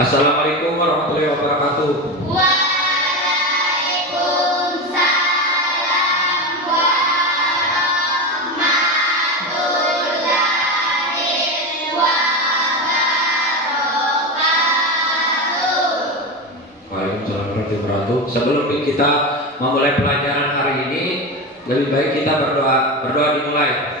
Assalamualaikum warahmatullahi wabarakatuh. Waalaikumsalam warahmatullahi wabarakatuh. Waalaikumsalam warahmatullahi wabarakatuh. Sebelum kita memulai pelajaran hari ini, lebih baik kita berdoa. Berdoa dimulai.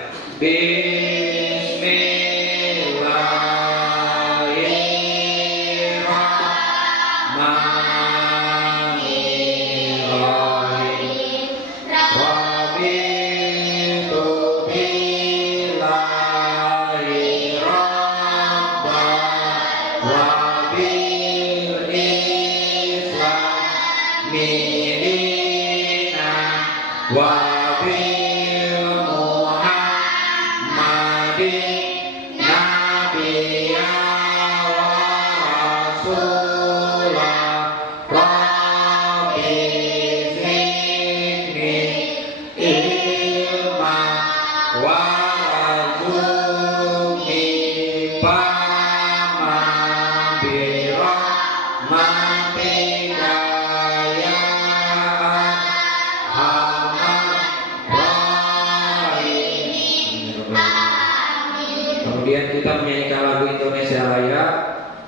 Kemudian kita menyanyikan lagu Indonesia Raya.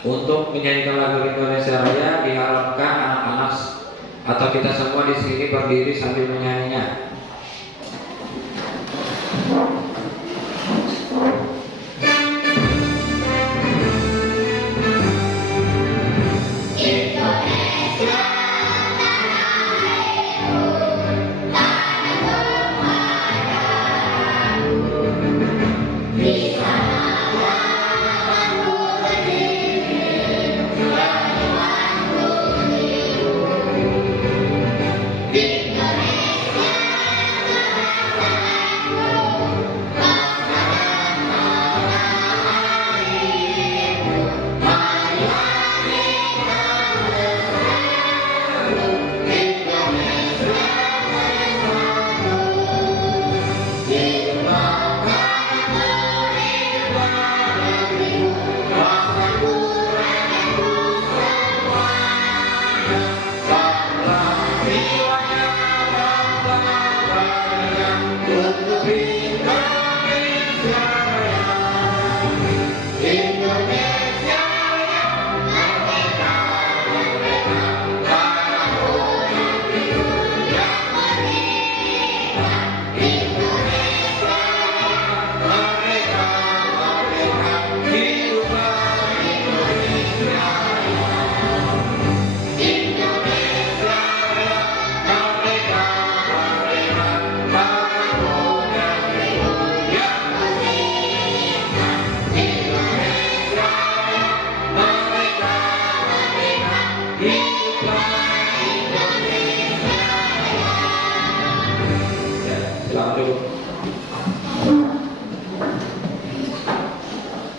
Untuk menyanyikan lagu Indonesia Raya diharapkan anak-anak atau kita semua di sini berdiri sambil menyanyinya.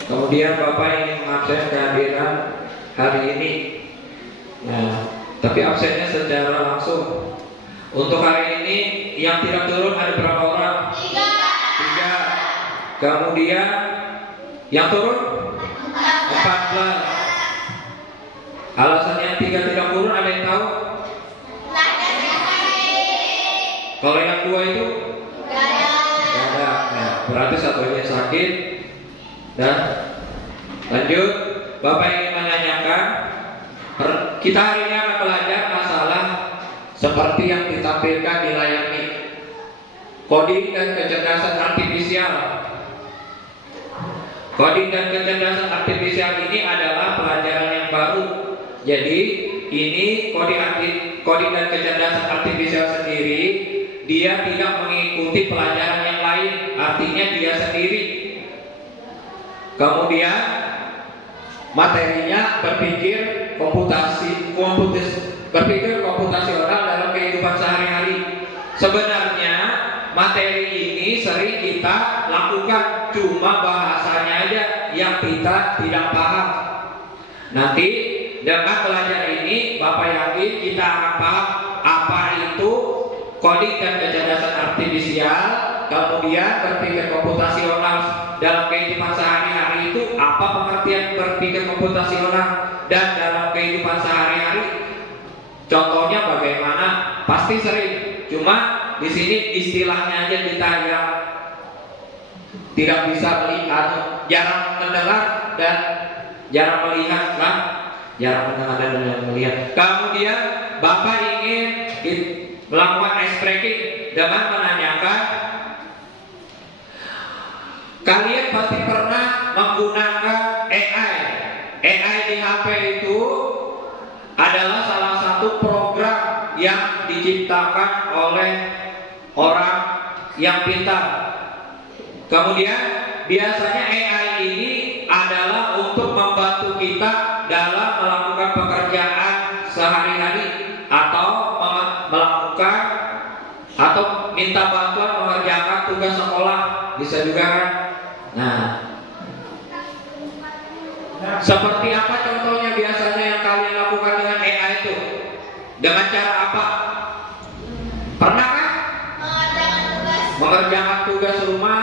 Kemudian Bapak ingin mengabsen kehadiran hari ini. Nah, tapi absennya secara langsung. Untuk hari ini yang tidak turun ada berapa orang? 3. Kemudian yang turun 14. Alasan yang 3 tidak turun ada yang tahu? Kalau yang 2 itu? Tidak ada. Nah, berarti satunya sakit. Dan lanjut, Bapak ingin menanyakan, kita hari ini akan belajar masalah seperti yang ditampilkan di layar ini, coding dan kecerdasan artifisial. Coding dan kecerdasan artifisial ini adalah pelajaran yang baru. Jadi ini coding dan kecerdasan artifisial sendiri, dia tidak mengikuti pelajaran yang lain, artinya dia sendiri. Kemudian materinya berpikir komputasional dalam kehidupan sehari-hari. Sebenarnya materi ini sering kita lakukan, cuma bahasanya aja yang kita tidak paham. Nanti dengan belajar ini Bapak yakin kita akan paham apa itu coding dan kecerdasan artifisial, kemudian berpikir komputasional dalam kehidupan sehari-hari itu apa apa pengertian berpikir komputasional dan dalam kehidupan sehari-hari? Contohnya bagaimana? Pasti sering. Cuma di sini istilahnya aja kita yang tidak bisa melihat, jarang mendengar dan jarang melihat lah, jarang mendengar dan jarang melihat. Kemudian Bapak ingin melakukan ice breaking dengan menanyakan, kalian pasti pernah menggunakan AI. AI di HP itu adalah salah satu program yang diciptakan oleh orang yang pintar. Kemudian biasanya AI ini adalah untuk membantu kita dalam melakukan pekerjaan sehari-hari atau melakukan atau minta bantuan mengerjakan tugas sekolah, bisa juga kan? Nah, seperti apa contohnya biasanya yang kalian lakukan dengan AI itu? Dengan cara apa? Pernah kan? Mengerjakan tugas rumah.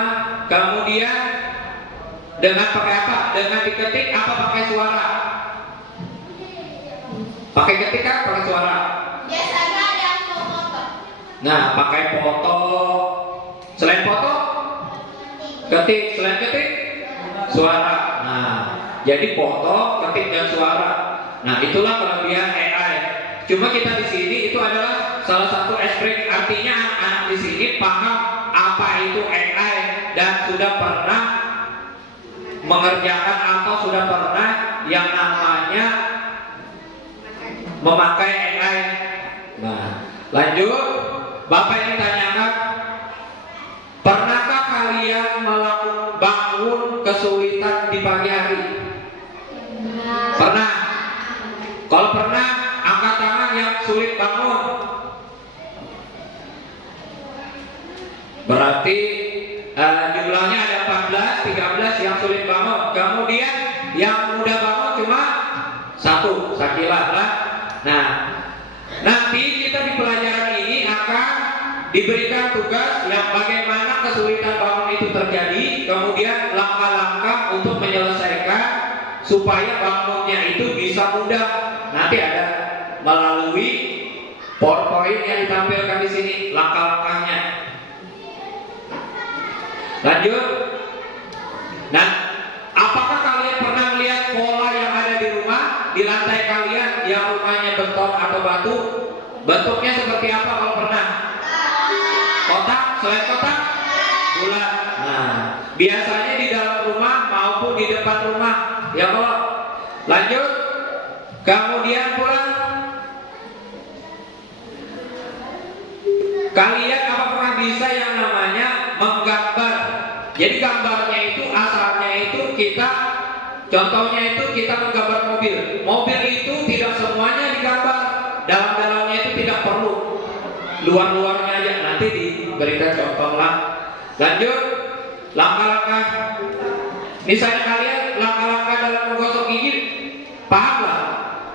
Kemudian dengan pakai apa? Dengan diketik apa pakai suara? Pakai ketik kan? Pakai suara. Biasanya ada yang mau foto. Nah, pakai foto. Selain foto, ketik. Selain ketik, suara. Nah, jadi foto, ketik dan suara. Nah, itulah kelebihan AI. Cuma kita di sini itu adalah salah satu aspek, artinya anak-anak di sini paham apa itu AI dan sudah pernah mengerjakan atau sudah pernah yang namanya memakai AI. Nah, lanjut, Bapak ini tanyakan, pernahkah kalian bangun kesulitan di pagi hari? Pernah? Kalau pernah, angkat tangan yang sulit bangun. Berarti jumlahnya ada 14, 13 yang sulit bangun. Kemudian yang mudah bangun cuma 1, sakilah lah. Nah, nanti kita di pelajaran ini akan diberikan tugas yang bagaimana kesulitan bangun itu terjadi, kemudian langkah-langkah untuk menyelesaikan supaya bangunnya itu bisa mudah. Nanti ada melalui PowerPoint yang ditampilkan di sini langkah-langkahnya. Lanjut. Nah, apakah kalian pernah melihat pola yang ada di rumah, di lantai kalian yang rumahnya beton atau batu? Bentuknya seperti apa kalau pernah? Kotak, selain kotak? Bulat. Nah, biasanya di dalam rumah maupun di depan rumah. Ya kalau lanjut. Kemudian pula kalian apa pernah bisa yang namanya menggambar? Jadi gambarnya itu asalnya itu kita, contohnya itu kita menggambar mobil. Mobil itu tidak semuanya digambar, dalam-dalamnya itu tidak perlu, luar-luarnya aja. Nanti diberikan contoh lah. Lanjut, langkah-langkah. Misalnya kalian langkah-langkah dalam menggosok gigi, paham lah?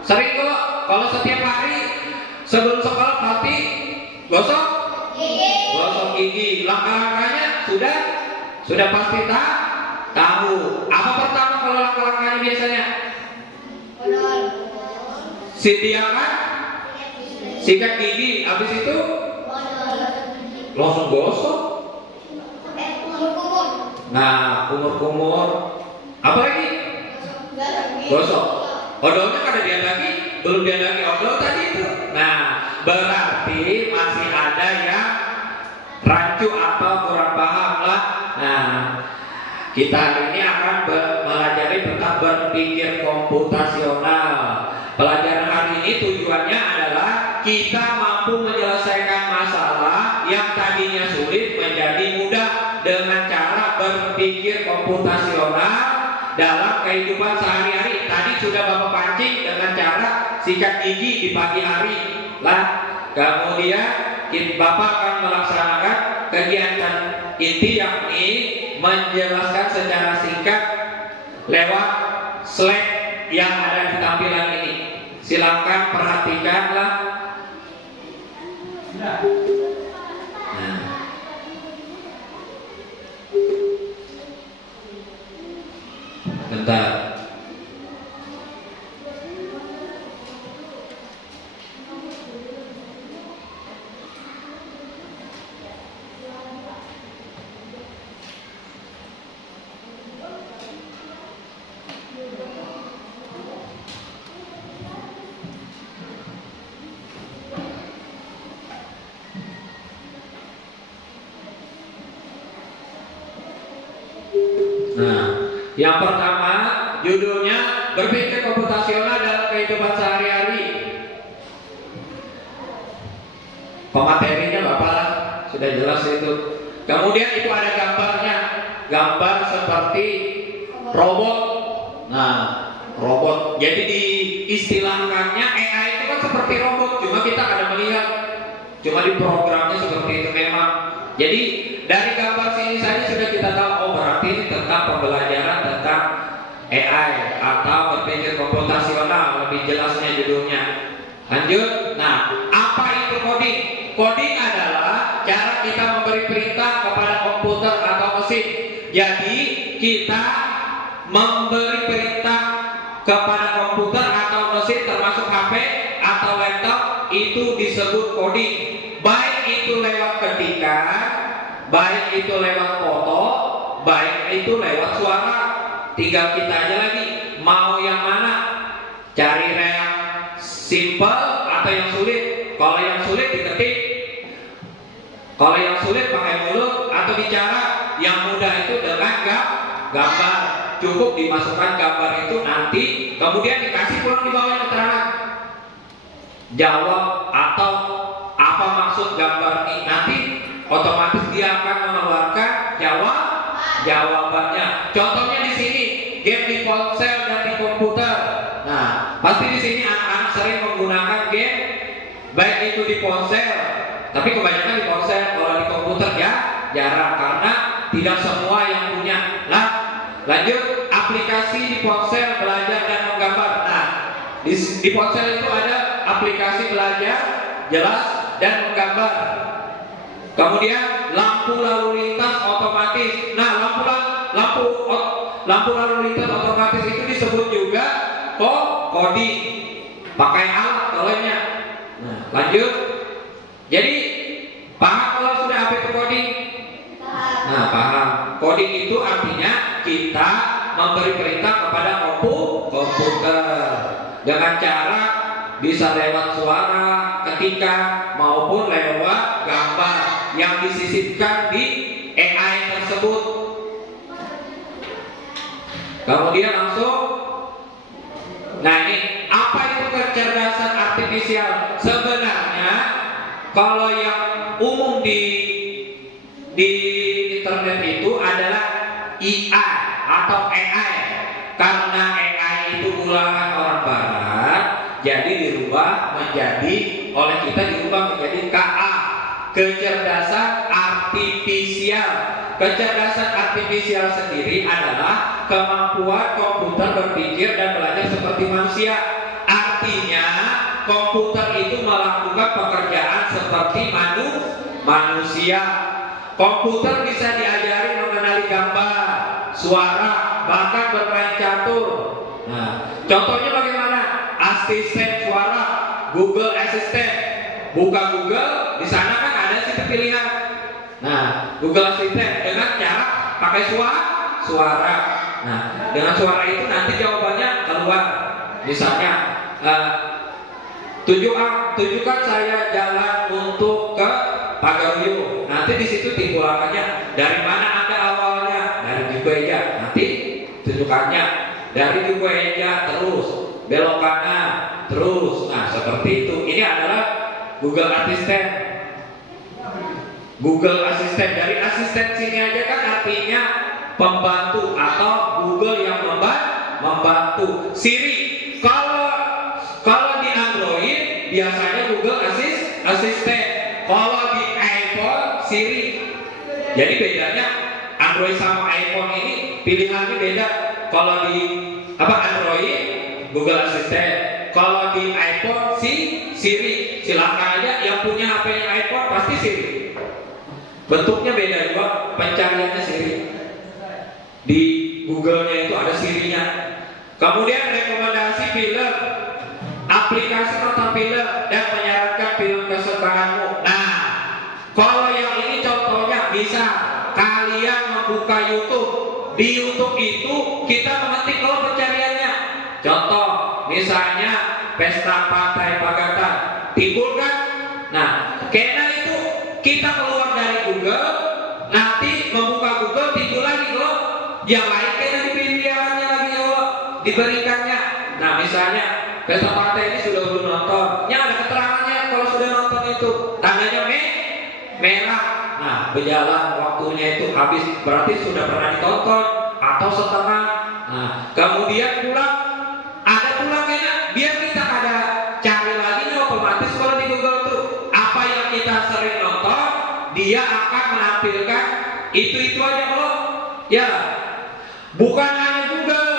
Sering kok, kalau setiap hari sebelum sekolah pasti gosok gigi. Langkah-langkahnya sudah pasti tahu. Apa pertama kalau langkah-langkahnya biasanya? Sediakan sikat gigi, habis itu langsung gosok. Nah, kumur-kumur. Apa lagi? Gosok. Odolnya kan ada dia lagi, belum dia lagi odol tadi itu. Nah, berarti masih ada yang rancu atau kurang paham lah. Nah, kita hari ini akan pelajari tentang berpikir komputasional. Pelajaran hari ini tujuannya adalah kita mampu menyelesaikan masalah yang tadinya sulit menjadi mudah dengan cara berpikir komputasional dalam kehidupan sehari-hari. Tadi sudah Bapak pancing dengan cara sikat gigi di pagi hari lah. Kemudian Bapak akan melaksanakan kegiatan inti, yakni menjelaskan secara singkat lewat slide yang ada di tampilan ini. Silakan perhatikanlah. bentar. Nah, yang pertama judulnya berpikir komputasional dalam kehidupan sehari-hari. Pematerinya Bapak sudah jelas itu. Kemudian itu ada gambarnya, gambar seperti robot. Nah, robot. Jadi diistilahkannya AI itu kan seperti robot, cuma kita ada melihat, cuma di programnya seperti itu memang. Jadi dari gambar sini saja sudah kita tahu, oh berarti ini tentang pembelajaran tentang AI atau berpikir komputasional, lebih jelasnya judulnya. Lanjut. Nah, apa itu coding? Coding adalah cara kita memberi perintah kepada komputer atau mesin. Jadi kita memberi perintah kepada komputer atau mesin termasuk HP atau laptop itu disebut coding. Baik itu lewat ketikan, baik itu lewat foto, baik itu lewat suara. Tinggal kita aja lagi mau yang mana, cari yang simple atau yang sulit. Kalau yang sulit diketik, kalau yang sulit pakai mulut atau bicara. Yang mudah itu dengan gambar. Cukup dimasukkan gambar itu nanti, kemudian dikasih pulang di bawah keterangan. Jawab atau apa maksud gambar ini, nanti otomatis dia akan mengeluarkan jawabannya. Contohnya di sini, game di ponsel dan di komputer. Nah, pasti di sini anak-anak sering menggunakan game, baik itu di ponsel, tapi kebanyakan di ponsel. Kalau di komputer ya jarang, karena tidak semua yang punya. Nah, lanjut, aplikasi di ponsel belajar dan menggambar. Nah, di ponsel itu ada aplikasi belajar, jelas, dan menggambar. Kemudian lampu lalu lintas otomatis. Nah, lampu lalu lintas otomatis itu disebut juga coding. Pakai alat kolenya. Nah, lanjut. Jadi paham kalau sudah apa itu coding? Nah, paham. Coding itu artinya kita memberi perintah kepada komputer dengan cara bisa lewat suara, ketika maupun lewat gambar yang disisipkan di AI tersebut. Kemudian langsung, nah ini apa itu kecerdasan artifisial? Sebenarnya kalau yang umum di internet itu adalah IA atau AI. Karena AI itu ulangan orang barat, jadi dirubah menjadi, oleh kita dirubah menjadi KA, kecerdasan artifisial. Kecerdasan artifisial sendiri adalah kemampuan komputer berpikir dan belajar seperti manusia. Artinya komputer itu melakukan pekerjaan seperti manusia. Komputer bisa diajari mengenali gambar, suara, bahkan bermain catur. Nah, contohnya bagaimana? Asisten suara, Google Assistant. Buka Google, di sana kan ada situ pilihan. Nah, Google Assistant dengan cara pakai suara. Nah, dengan suara itu nanti jawabannya keluar. Misalnya, tunjukkan saya jalan untuk ke Pagaruyo. Nanti di situ timbulannya dari mana Anda awalnya? Dari Jubeja. Nanti tunjukkannya dari Jubeja terus belok kanan terus. Nah, seperti itu. Ini adalah Google Assistant. Google Assistant, dari asisten sini aja kan artinya pembantu atau Google yang membantu. Siri, kalau di Android biasanya Google Assistant. Kalau di iPhone Siri. Jadi bedanya Android sama iPhone ini pilihannya beda. Kalau di Android Google Assistant, kalau di iPhone Siri. Silakan aja yang punya HP iPhone pasti Siri. Bentuknya beda juga, pencariannya Siri. Di Google-nya itu ada Sirinya. Kemudian rekomendasi film, aplikasi nonton film dan menyarankan film kesukaanmu. Nah, kalau yang ini contohnya bisa kalian membuka YouTube. Di YouTube itu kita mengetik kalau pencariannya. Contoh, misalnya Pesta Pantai Pagatan, timbul kan? Nah, karena itu kita keluar dari Google, nanti membuka Google timbul lagi loh. Yang lain kayaknya dipilihannya lagi loh, diberikannya. Nah, misalnya Pesta Pantai ini sudah belum nonton, yang ada keterangannya kalau sudah nonton itu tandanya merah. Nah, berjalan waktunya itu habis, berarti sudah pernah ditonton atau setengah. Nah, kemudian pulang, ada pulang kayaknya, biar kita ada cari lagi nih, otomatis kalau di Google tuh apa yang kita sering nonton, dia akan menampilkan itu aja kalau ya. Bukan hanya Google,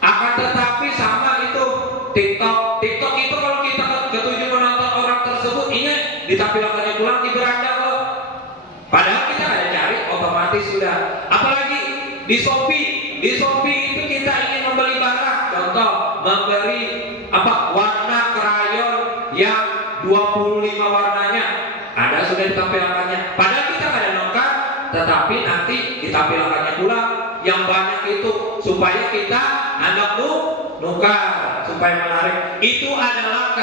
akan tetapi sama itu TikTok. TikTok itu kalau kita ketujuh menonton orang tersebut, ini ditampilkannya pulang di beranda loh. Padahal kita ada cari, otomatis sudah. Apalagi di Shopee itu kita ingin membeli barang. Contoh, memberi warna krayon yang 25 warnanya, ada sudah ditampilkannya. Padahal kita ada nongkrong, tetapi nanti ditampilkannya pulang yang banyak itu supaya kita anggap nukar supaya menarik. Itu adalah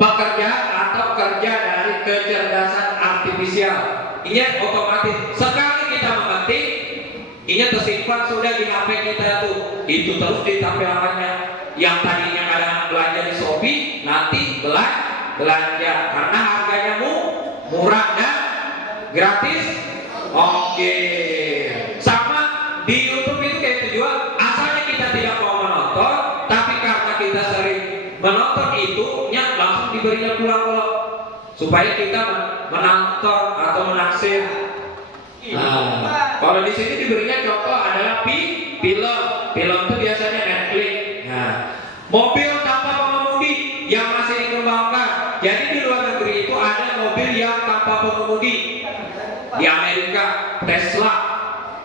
pekerjaan atau kerja dari kecerdasan artifisial. Ini otomatis sekali kita mengetik, ini tersimpan sudah di HP kita tuh. Itu terus ditampilkannya. Yang tadinya kadang belanja di Shopee, nanti belanja karena harganya murah dan gratis. Oke. Sama di YouTube itu kayak itu juga. Asalnya kita tidak mau menonton, tapi karena kita sering menonton itu, langsung diberinya pulang loh, supaya kita menonton atau menaksir. Nah, kalau di sini diberinya contoh adalah film itu biasanya Netflix. Nah, mobil tanpa pengemudi yang masih dikembangkan. Jadi di luar negeri itu ada mobil yang tanpa pengemudi. Di Amerika Tesla,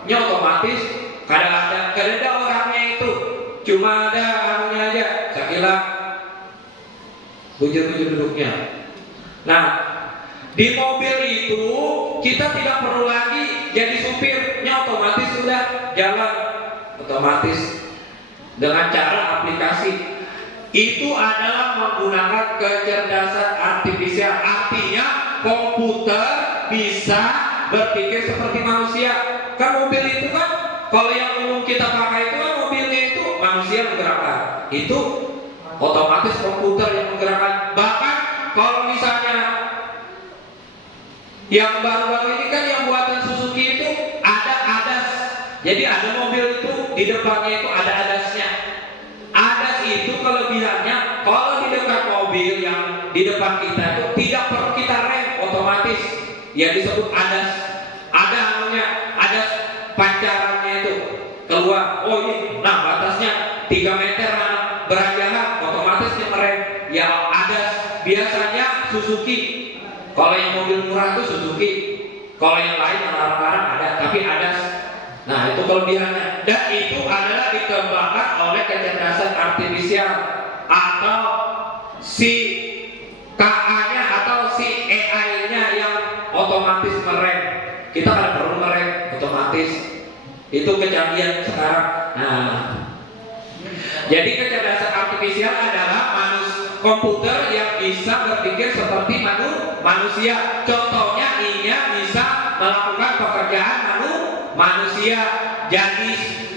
otomatis kadang ada orangnya itu, cuma ada anunya aja, sakila bujur duduknya. Nah, di mobil itu kita tidak perlu lagi jadi supirnya, otomatis sudah jalan otomatis dengan cara aplikasi. Itu adalah menggunakan kecerdasan artifisial, artinya komputer bisa berpikir seperti manusia. Kan mobil itu kan, kalau yang umum kita pakai itu kan mobilnya itu manusia menggerakkan, itu otomatis komputer yang menggerakkan. Bahkan kalau misalnya yang baru-baru ini kan yang buatan Suzuki itu ada ADAS. Jadi ada mobil itu di depannya itu ada ADAS-nya. ADAS itu kelebihannya, kalau di dekat mobil yang di depan kita itu tidak perlu kita rem, otomatis ya disebut ADAS. Ada anunya, ada pancarannya itu keluar. Oh ini, nah batasnya 3 meter beranjakan, otomatis ngerem. Ya ADAS biasanya Suzuki. Kalau yang mobil murah itu Suzuki. Kalau yang lain yang larang-larang ada, tapi ADAS. Nah itu kelebihannya. Dan itu adalah dikembangkan oleh kecerdasan artifisial atau si KA-nya atau si AI-nya yang otomatis merem. Kita kan perlu merem otomatis. Itu kecanggihan sekarang. Nah, jadi kecerdasan artifisial adalah komputer yang bisa berpikir seperti manusia. Contohnya ia bisa melakukan pekerjaan manusia.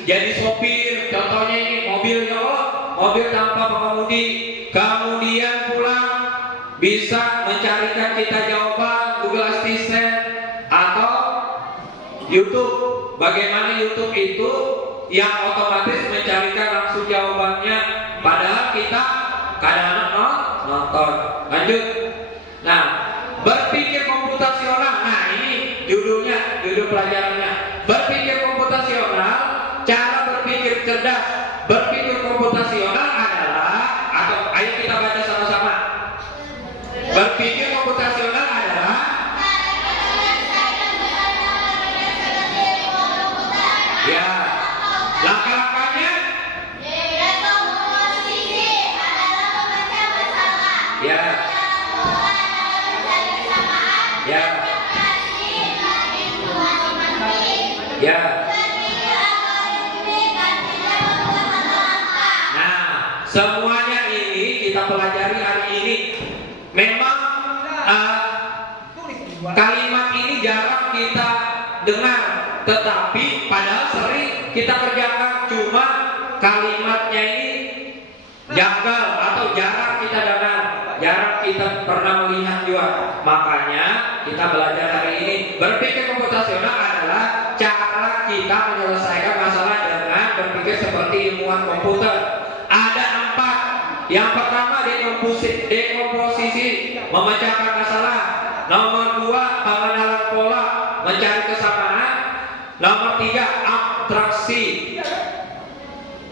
Jadi sopir. Contohnya ini mobilnya, mobil tanpa pengemudi. Kemudian pulang bisa mencarikan kita jawaban Google Assistant atau YouTube. Bagaimana YouTube itu yang otomatis mencarikan langsung jawabannya, padahal kita kadang-kadang nonton. Lanjut. Nah, berpikir komputasional. Nah, ini judul pelajarannya. Berpikir komputasional, cara berpikir cerdas. Berpikir komputasional adalah, atau ayo kita baca sama-sama. Berpikir komputasional adalah ya, langkah-langkahnya kita kerjakan, cuma kalimatnya ini janggal atau jarang kita dengar, jarang kita pernah melihat juga. Makanya kita belajar hari ini. Berpikir komputasional adalah cara kita menyelesaikan masalah dengan berpikir seperti ilmuwan komputer. Ada 4. Yang pertama dekomposisi, memecahkan masalah. Nomor 2, pengenalan pola, mencari kesamaan. Nomor 3, abstraksi,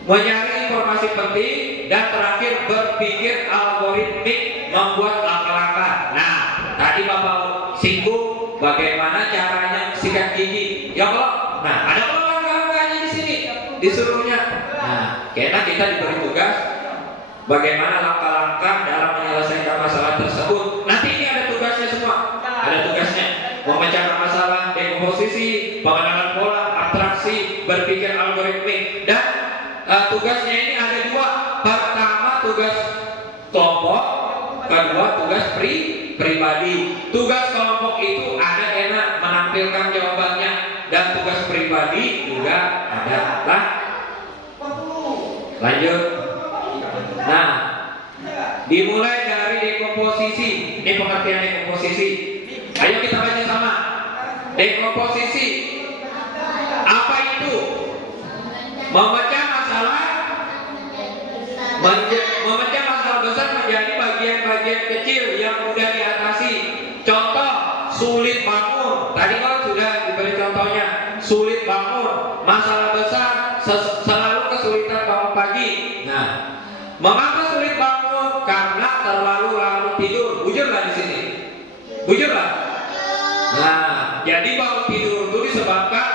mencari informasi penting. Dan terakhir, berpikir algoritmik, membuat langkah-langkah. Nah, tadi Bapak singgung bagaimana caranya sikat gigi. Ya Allah. Nah, ada langkah-langkahnya di sini, disuruhnya. Nah, karena kita diberi tugas bagaimana langkah-langkah dalam menyelesaikan masalah tersebut. Nanti ini ada tugasnya semua. Ada tugasnya memecahkan masalah, dekomposisi, pengenalan pola, abstraksi, berpikir algoritmik. Dan tugasnya ini ada 2. Pertama tugas kelompok, kedua tugas pribadi. Tugas kelompok itu ada enak menampilkan jawabannya, dan tugas pribadi juga ada. Lanjut. Nah, dimulai dari dekomposisi. Ini pengertian dekomposisi. Ayo kita baca sama. Dekomposisi apa itu? Memecah masalah, memecah masalah besar menjadi bagian-bagian kecil yang mudah diatasi. Contoh, sulit bangun. Tadi kan sudah diberi contohnya. Sulit bangun, masalah besar, selalu kesulitan bangun pagi. Nah, mengapa sulit bangun? Karena terlalu larut tidur. Bujurlah di sini. Bujurlah. Nah, jadi bangun tidur itu disebabkan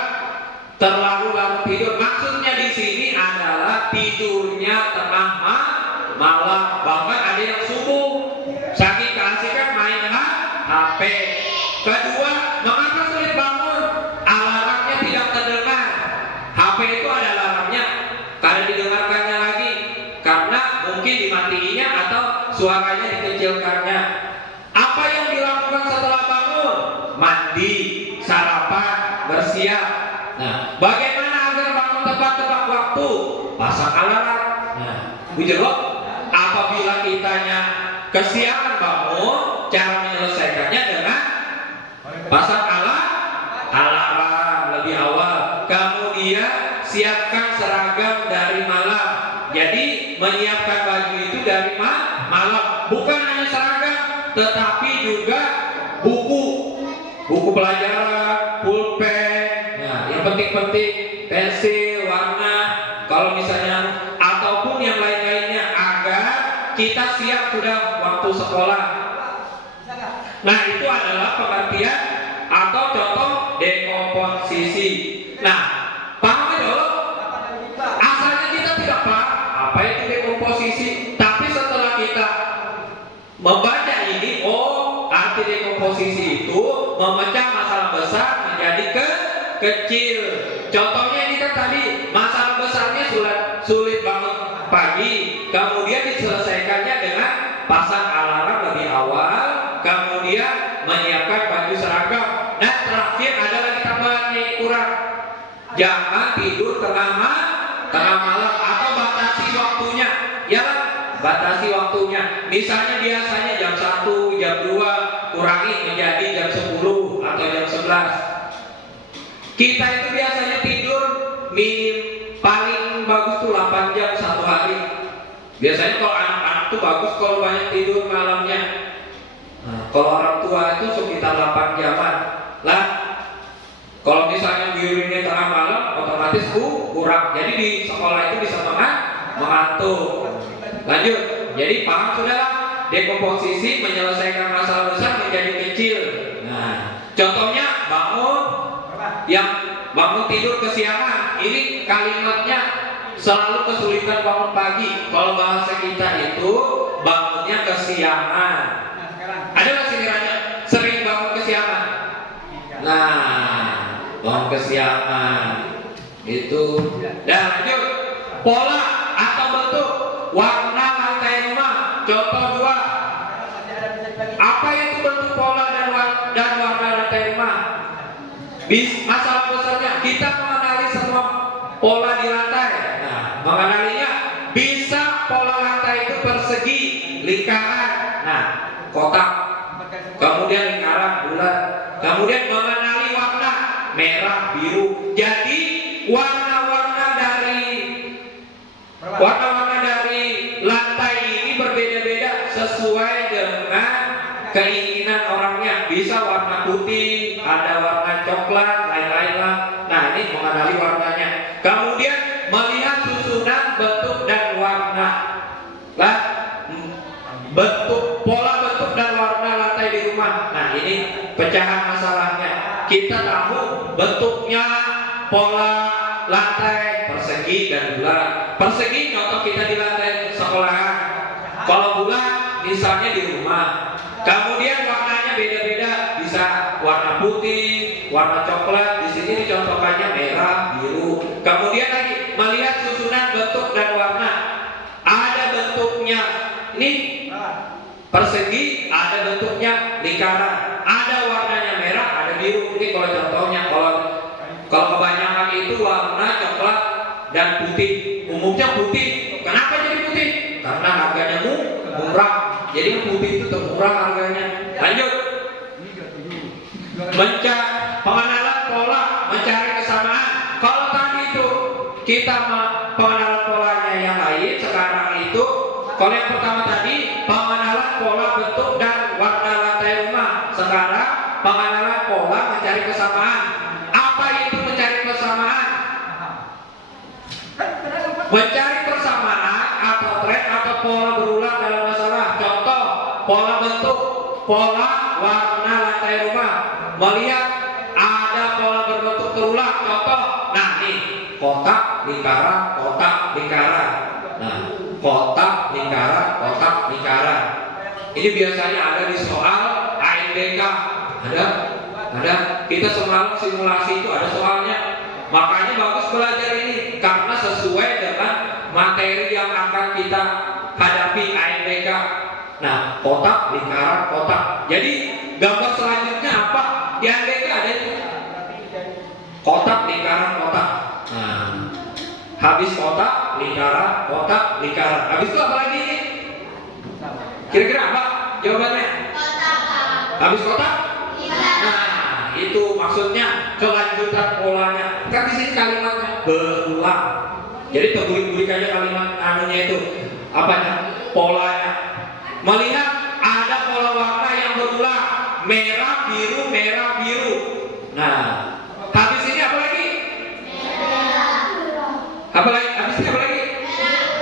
terlalu larut tidur. Maksudnya di sini adalah tidurnya tengah malam, bahkan ada yang subuh, saking keasikan main HP. Kedua, mengapa sulit bangun? Alarmnya tidak terdengar. HP itu ada alarmnya, karena didengarkannya lagi, karena mungkin dimatiinya atau suaranya dikecilkannya. Apa yang dilakukan setelah bangun? Mandi, sarapan, bersiap. Nah, bagaimana agar bangun tepat waktu? Pasang alarm. Nah, bujur loh. Apabila kitanya kesiangan bangun, cara menyelesaikannya dengan pasang alarm lebih awal. Kemudian siapkan seragam dari malam. Jadi menyiapkan baju itu dari malam. Bukan hanya seragam, tetapi juga buku pelajaran, pulpen. Nah, yang penting-penting, pensil, warna, kalau misalnya ataupun yang lain-lainnya, agar kita siap sudah waktu sekolah. Nah, itu adalah pengertian atau contoh dekomposisi. Nah, paham dulu? Asalnya kita tidak paham apa itu dekomposisi, tapi setelah kita membaca ini, oh, arti dekomposisi itu memecah masalah besar menjadi kecil. Contohnya ini kan tadi masalah besarnya sulit banget pagi, kemudian diselesaikannya dengan pasang alarm lebih awal, kemudian menyiapkan baju seragam. Dan terakhir ada lagi tambahan yang kurang, jangan tidur tengah malam atau batasi waktunya. Ya, batasi waktunya. Misalnya biasanya jam 1, jam 2, kurangi menjadi jam 10 atau jam 11. Kita itu biasanya tidur paling bagus tuh 8 jam satu hari. Biasanya kalau anak-anak tuh bagus kalau banyak tidur malamnya. Nah, kalau orang tua itu sekitar 8 jaman lah. Kalau misalnya biurinnya tengah malam, otomatis kurang. Jadi di sekolah itu bisa mengantuk. Lanjut. Jadi paham sudah? Dekomposisi menyelesaikan masalah besar menjadi kecil. Nah, contohnya bangun tidur kesiangan. Ini kalimatnya selalu kesulitan bangun pagi. Kalau bahasa kita itu bangunnya kesiangan. Ada nggak sekiranya sering bangun kesiangan? Nah, bangun kesiangan itu. Dan lanjut, pola atau bentuk warna lantai rumah. Contoh 2. Apa itu bentuk pola dan warna lantai rumah? Masalah besarnya kita mengenali semua pola di lantai. Nah, mengenalinya bisa pola lantai itu persegi, lingkaran, nah kotak, kemudian lingkaran, bulat. Kemudian mengenali warna merah, biru. Jadi warna-warna dari lantai ini berbeda-beda sesuai dengan keinginan orangnya. Bisa warna putih, ada warna coklat, lain-lain lah. Nah, ini mengenali warnanya. Kemudian melihat susunan bentuk dan warna. Lah, pola bentuk dan warna lantai di rumah. Nah, ini pecahan masalahnya. Kita tahu bentuknya pola lantai persegi dan bulat. Persegi contoh kita di lantai sekolahan. Kalau bulat misalnya di rumah. Kemudian warnanya beda-beda, bisa warna putih, warna coklat. Di sini dicontohkannya merah, biru. Kemudian lagi melihat susunan bentuk dan warna. Ada bentuknya ini persegi, ada bentuknya lingkaran, ada warnanya merah, ada biru. Ini kalau contohnya, kalau kebanyakan itu warna coklat dan putih. Umumnya putih. Kenapa jadi putih? Karena harganya murah. Jadi putih itu termurah harganya. Lanjut. Pengenalan pola, mencari kesamaan. Kalau tadi itu kita pengenalan polanya yang lain, sekarang itu kalau yang pertama tadi pengenalan pola bentuk dan warna lantai rumah. Sekarang pengenalan pola mencari kesamaan. Apa itu mencari kesamaan? Mencari persamaan atau tren atau pola berulang dalam masalah. Contoh, pola bentuk, pola warna lantai rumah. Melihat ada pola berbentuk terulang. Contoh, nah nih, kotak, lingkaran, kotak, lingkaran. Nah, kotak, lingkaran, kotak, lingkaran. Ini biasanya ada di soal ANBK. Ada. Kita semalam simulasi itu ada soalnya. Makanya bagus belajar ini karena sesuai dengan materi yang akan kita hadapi ANBK. Nah, kotak, lingkaran, kotak. Jadi gambar selanjutnya apa? Di ANBK ada itu. Kotak, lingkaran, kotak. Nah, habis kotak, lingkaran, kotak, lingkaran. Habis itu apa lagi ini? Kira-kira apa jawabannya? Kotak. Habis kotak? Lingkaran. Nah, itu maksudnya kelanjutan polanya. Kan di sini kalimatnya berulang. Jadi tergulik-gulik aja kalimat anunya itu. Apanya? Polanya. Melihat ada pola warna yang berulang, merah, biru, merah, biru. Nah, habis ini apa lagi? Apa lagi? Habis ini apa lagi?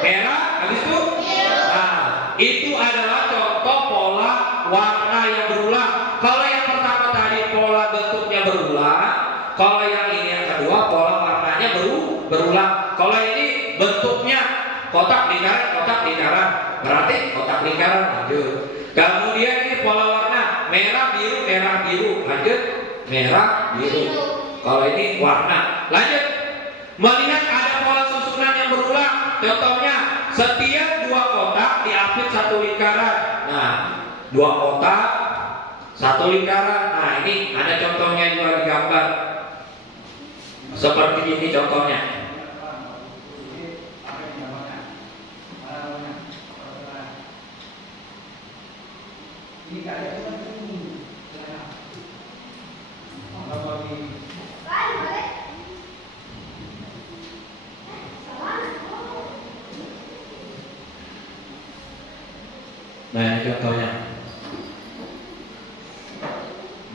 Merah. Habis itu? Nah, itu adalah contoh pola warna yang berulang. Kalau yang pertama tadi pola bentuknya berulang, kalau yang ini yang kedua pola warnanya berulang. Kalau ini bentuknya kotak lingkaran, berarti kotak lingkaran. Lanjut. Kemudian ini pola warna merah biru, lanjut merah biru. Kalau ini warna, lanjut. Melihat ada pola susunan yang berulang. Contohnya, setiap dua kotak diapit satu lingkaran. Nah, dua kotak satu lingkaran. Nah, ini ada contohnya juga di gambar. Seperti ini contohnya. Nah, ini contohnya.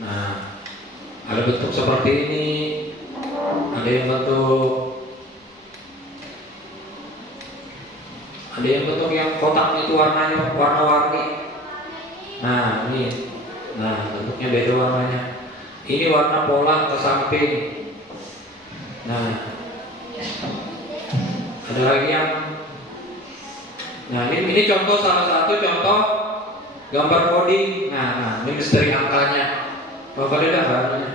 Nah, ada bentuk seperti ini, ada yang bentuk yang kotak itu warnanya warna-warni. Nah, ini. Nah, bentuknya beda warnanya. Ini warna pola ke samping. Nah, ada lagi yang. Nah, ini contoh salah satu contoh gambar coding. Nah, ini misteri angkanya. Bapak lihat harusnya.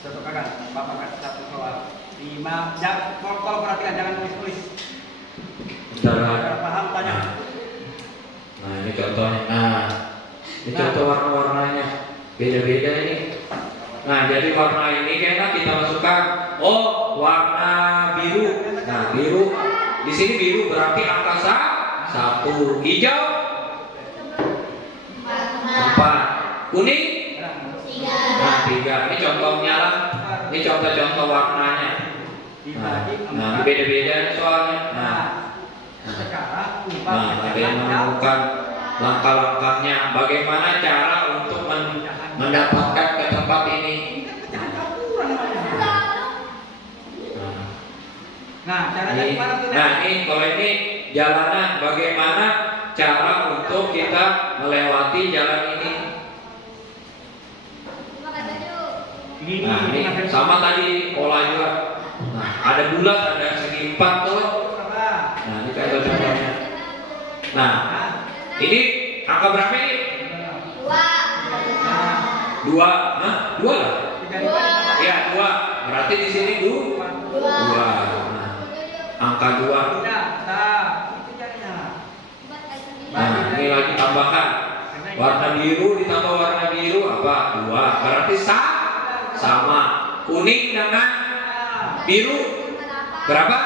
Contohkan, Bapak kasih satu soal 5 Kalau perhatikan jangan tulis-tulis. Bentar. Paham tanya. Nah, ini contohnya. Nah, ini contoh warna-warnanya. Beda-beda ini. Nah, jadi warna ini kayaknya kita masukkan. Oh, warna biru. Nah, biru. Di sini biru berarti angka 1. Hijau 4. Kuning? Nah, 3. Ini contohnya lah. Ini contoh-contoh warnanya. Nah, beda-beda soalnya. Nah, bagaimana menemukan langkah-langkahnya? Bagaimana cara untuk mendapatkan ke tempat ini? Ini kalau ini jalanan, bagaimana cara untuk kita melewati jalan ini? Nah, ini sama tadi pola juga. Nah, ada bulat, ada segi 4 tuh. Nah, ini kayak contohnya. Nah, ini angka berapa ini? 2. Nah, 2 lah. Ya, 2. Berarti di sini 2. Nah, angka 2. Nah, ini lagi tambahan. Warna biru ditambah warna biru apa? 2. Berarti sama. Kuning dengan biru berapa?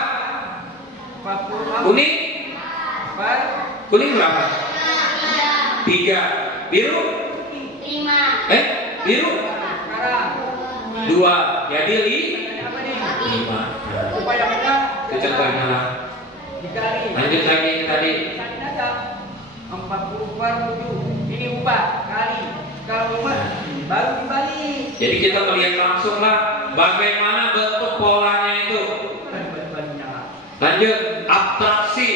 Kuning berapa? 3. Biru? 5. Biru? 2. Jadi 5. Itu contohnya lah. Lanjut lagi tadi. 40 per 7. Ini 4 kali. Kalau 5 baru dibalik. Jadi kita melihat langsung lah bagaimana bentuk polanya itu. Lanjut, abstraksi.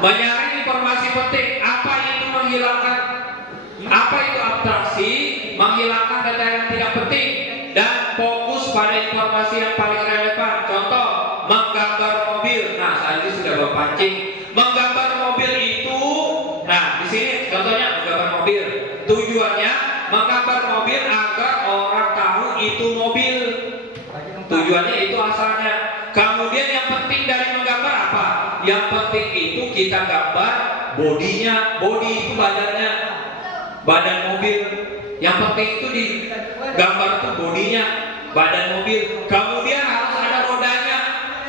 Menyaring informasi penting. Apa itu menghilangkan? Apa itu abstraksi? Menghilangkan data yang tidak penting dan fokus pada informasi yang paling relevan. Contoh, menggambar mobil. Nah, saya sudah berpancing. Menggambar mobil itu, nah di sini contohnya menggambar mobil. Tujuannya menggambar mobil agar orang tahu itu mobil. Tujuannya itu asalnya. Kemudian yang penting dari menggambar apa? Yang penting itu kita gambar bodinya. Bodi itu badannya, badan mobil. Yang penting itu di gambar itu bodinya, badan mobil. Kemudian harus ada rodanya.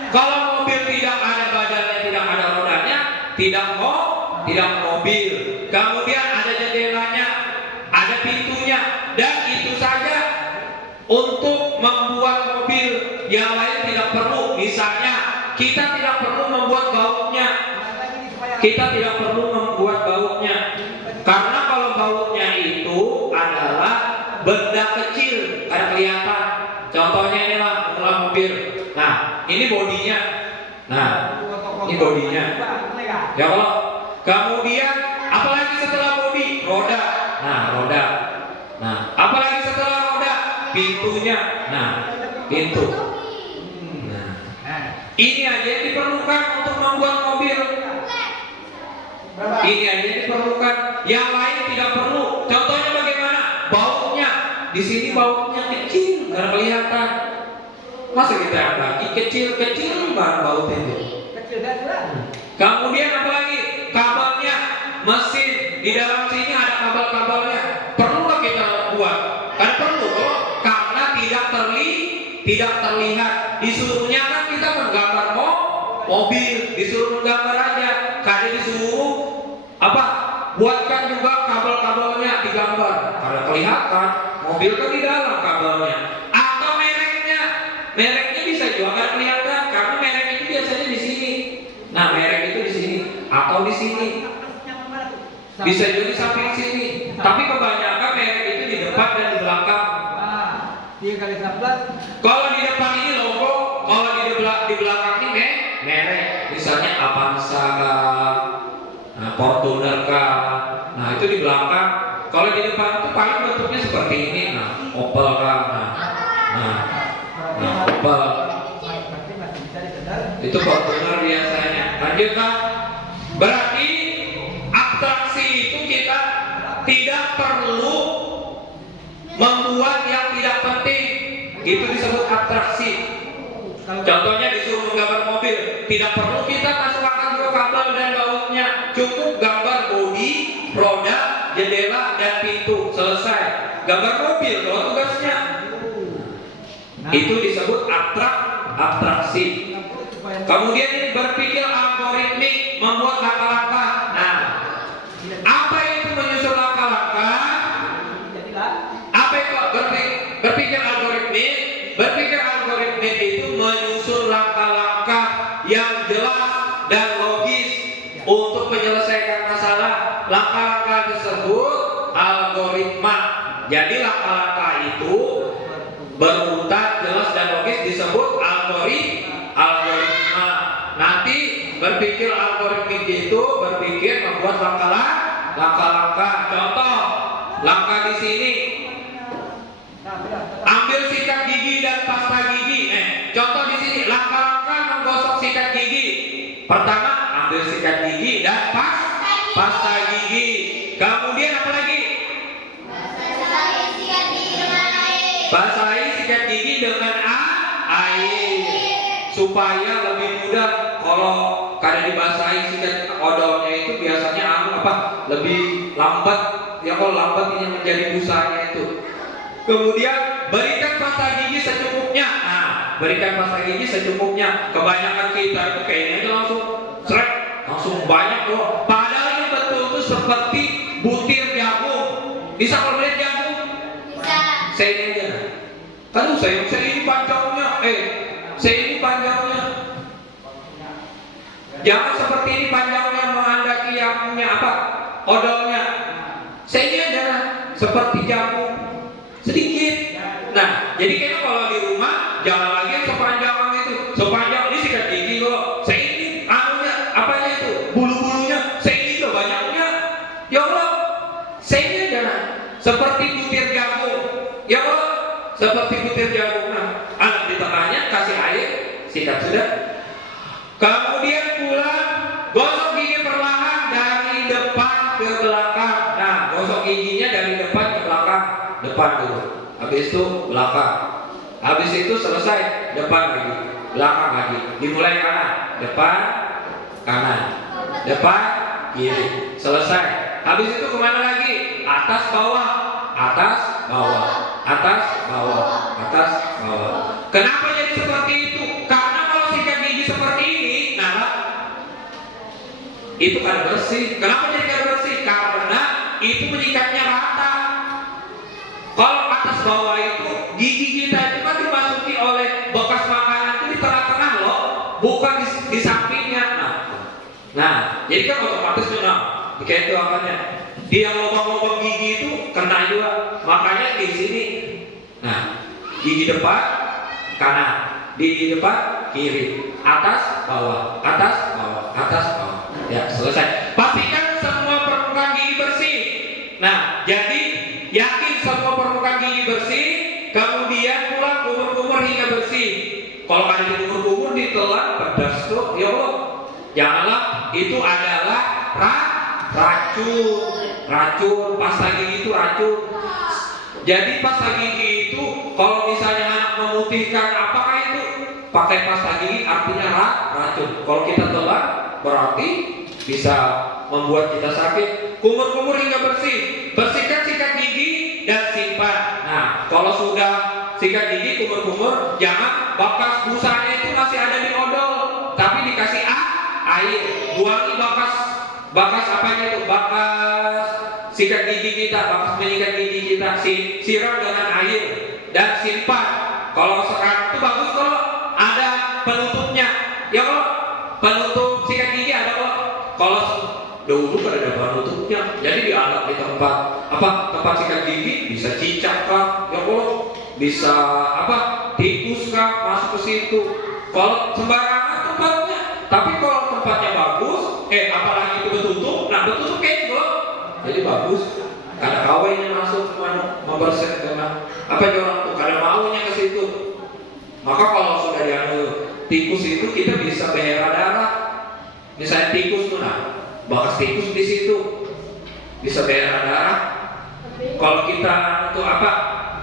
Kalau mobil tidak ada badannya, tidak ada rodanya, tidak mobil. Kemudian ada jendelanya, ada pintunya, dan itu saja untuk membuat mobil. Yang lain tidak perlu. Misalnya kita tidak perlu membuat bautnya. Kita tidak perlu membuat bautnya. Karena kalau bautnya itu adalah benda kecil, ada kelihatan. Contohnya inilah mobil. Nah, ini bodinya. Nah, ini bodinya. Ya kalau kemudian apalagi setelah bodi? Roda. Nah, roda. Nah, apalagi setelah roda? Pintunya. Nah, pintu. Nah, ini aja yang diperlukan untuk membuat mobil. Ini aja yang diperlukan. Yang lain tidak perlu. Contohnya bagaimana? Bautnya. Di sini bautnya kecil, nggak kelihatan. Masa kita yang bagi kecil banget baut itu. Kemudian apa lagi? Kabelnya, mesin. Di dalam sini ada kabel-kabelnya. Perlu kita buat? Kan perlu kok. Karena tidak terlihat. Disuruhnya kan kita menggambar mobil. Disuruh menggambar aja. Karena disuruh apa? Buatkan juga kabel-kabelnya digambar. Karena kelihatan. Mobil kan di dalam kabelnya. Atau mereknya bisa juga nggak kelihatan karena merek itu biasanya di sini. Nah, merek itu di sini atau di sini. Bisa juga di samping sini. Tapi kebanyakan merek itu di depan dan di belakang. 3 kali 11. Kalau di depan ini logo, kalau di belakang ini merek. Misalnya Avanza, nah, Fortuner kah. Nah, itu di belakang. Kalau di depan itu paling bentuknya seperti ini. Nah, Opel kah. Nah, Opel. Itu Fortuner biasanya. Lanjut kan? Berarti abstraksi itu kita tidak perlu membuat yang tidak penting. Itu disebut abstraksi. Contohnya disuruh menggambar mobil, tidak perlu kita masukkan ke kabel dan bautnya, cukup gambar bodi, roda, jendela dan pintu, selesai. Gambar mobil loh tugasnya. Itu disebut abstraksi. Kemudian ini berpikir algoritmik, membuat langkah-langkah. Nah, apa itu menyusun langkah-langkah? Apa itu berpikir algoritmik? Berpikir algoritmik itu menyusun langkah-langkah yang jelas dan logis untuk menyelesaikan masalah. Langkah-langkah tersebut algoritma. Jadi langkah-langkah itu berurutan, jelas dan logis disebut algoritma. Nanti berpikir algoritmik itu berpikir membuat langkah-langkah. Contoh, langkah di sini. Ambil sikat gigi dan pasta gigi. Contoh di sini langkah-langkah menggosok sikat gigi. Pertama, ambil sikat gigi dan pasta gigi. Kemudian apa lagi? Basahi sikat gigi dengan air supaya lebih mudah. Kalau karena dibasahi sikat odolnya itu biasanya lebih lambat. Ya kalau lambat ini menjadi busanya itu. Kemudian berikan pasta gigi secukupnya. Nah, berikan pasta gigi secukupnya. Kebanyakan kita itu kayaknya aja langsung banyak loh. Padahal yang betul itu seperti butir jagung. Bisa kalau melihat jagung? Saya ini aja. Kan saya ini panjangnya. Saya ini panjangnya. Jangan seperti ini panjangnya mengandaki yang punya odolnya. Saya ini aja seperti jagung. Sedikit. Nah, jadi kayaknya kalau di rumah jangan lagi yang sepanjang itu. Sepanjang ini sikat gigi kok. Saya ini apanya itu? Bulu-bulunya. Saya ini tuh banyaknya. Ya Allah. Saya ini aja seperti butir jagung. Ya Allah, seperti butir jagung. Nah, anak di tengahnya kasih air, sikat sudah. Kemudian pulang, gosok gigi perlahan dari depan ke belakang. Nah, gosok giginya dari depan ke belakang. Depan dulu, habis itu belakang. Habis itu selesai, depan lagi, belakang lagi. Dimulai kanan, depan, kanan, depan, kiri. Selesai. Habis itu kemana lagi? Atas, bawah, atas, bawah, atas, bawah, atas, bawah. Kenapa jadi seperti itu? Karena kalau sikat gigi seperti ini, nah, itu kan bersih. Kenapa jadi kan bersih? Karena itu menyikatnya rata. Kalau atas bawah itu gigi kita itu kan dimasuki oleh bekas makanan itu di tengah-tengah loh, bukan di sampingnya. Nah, jadi kan otomatis kayak itu akannya. Di yang lubang-lubang gigi itu kena juga, makanya di sini. Nah, gigi depan kanan, gigi depan kiri, atas bawah, atas bawah, atas bawah. Ya, selesai. Pastikan semua permukaan gigi bersih. Nah, jadi yakin semua permukaan gigi bersih, kemudian pulang kumur-kumur hingga bersih. Kalau ada kumur-kumur ditelan pedas tuh, ya Allah. Janganlah, itu adalah racun. Pasta gigi itu racun. Jadi pasta gigi itu kalau misalnya anak memutihkan apakah itu pakai pasta gigi artinya racun. Kalau kita telan berarti bisa membuat kita sakit. Kumur-kumur hingga bersih. Bersihkan sikat gigi dan simpan. Nah, kalau sudah sikat gigi kumur-kumur, jangan bekas busanya itu masih ada di odol, tapi dikasih air. Buangi bekas apanya itu? Bekas sikat gigi kita, bekas menyikat gigi kita, siram dengan air dan simpan. Kalau sekarang itu bagus kalau ada penutupnya. Ya kalau penutup sikat gigi ada kalau dulu kan ada penutupnya. Jadi dianggap di tempat sikat gigi bisa cicak kah? Ya kalau bisa tikus kah masuk ke situ. Kalau sembarangan tempatnya. Tapi kalau tempatnya bagus, apalagi itu bertutup, bertutup kayak gitu. Jadi bagus. Karena kawinnya masuk membersih dengan orang tuh, karena maunya ke situ. Maka kalau sudah tikus itu kita bisa belerang darah. Misalnya tikus tuh, bekas tikus di situ bisa belerang darah. Kalau kita tuh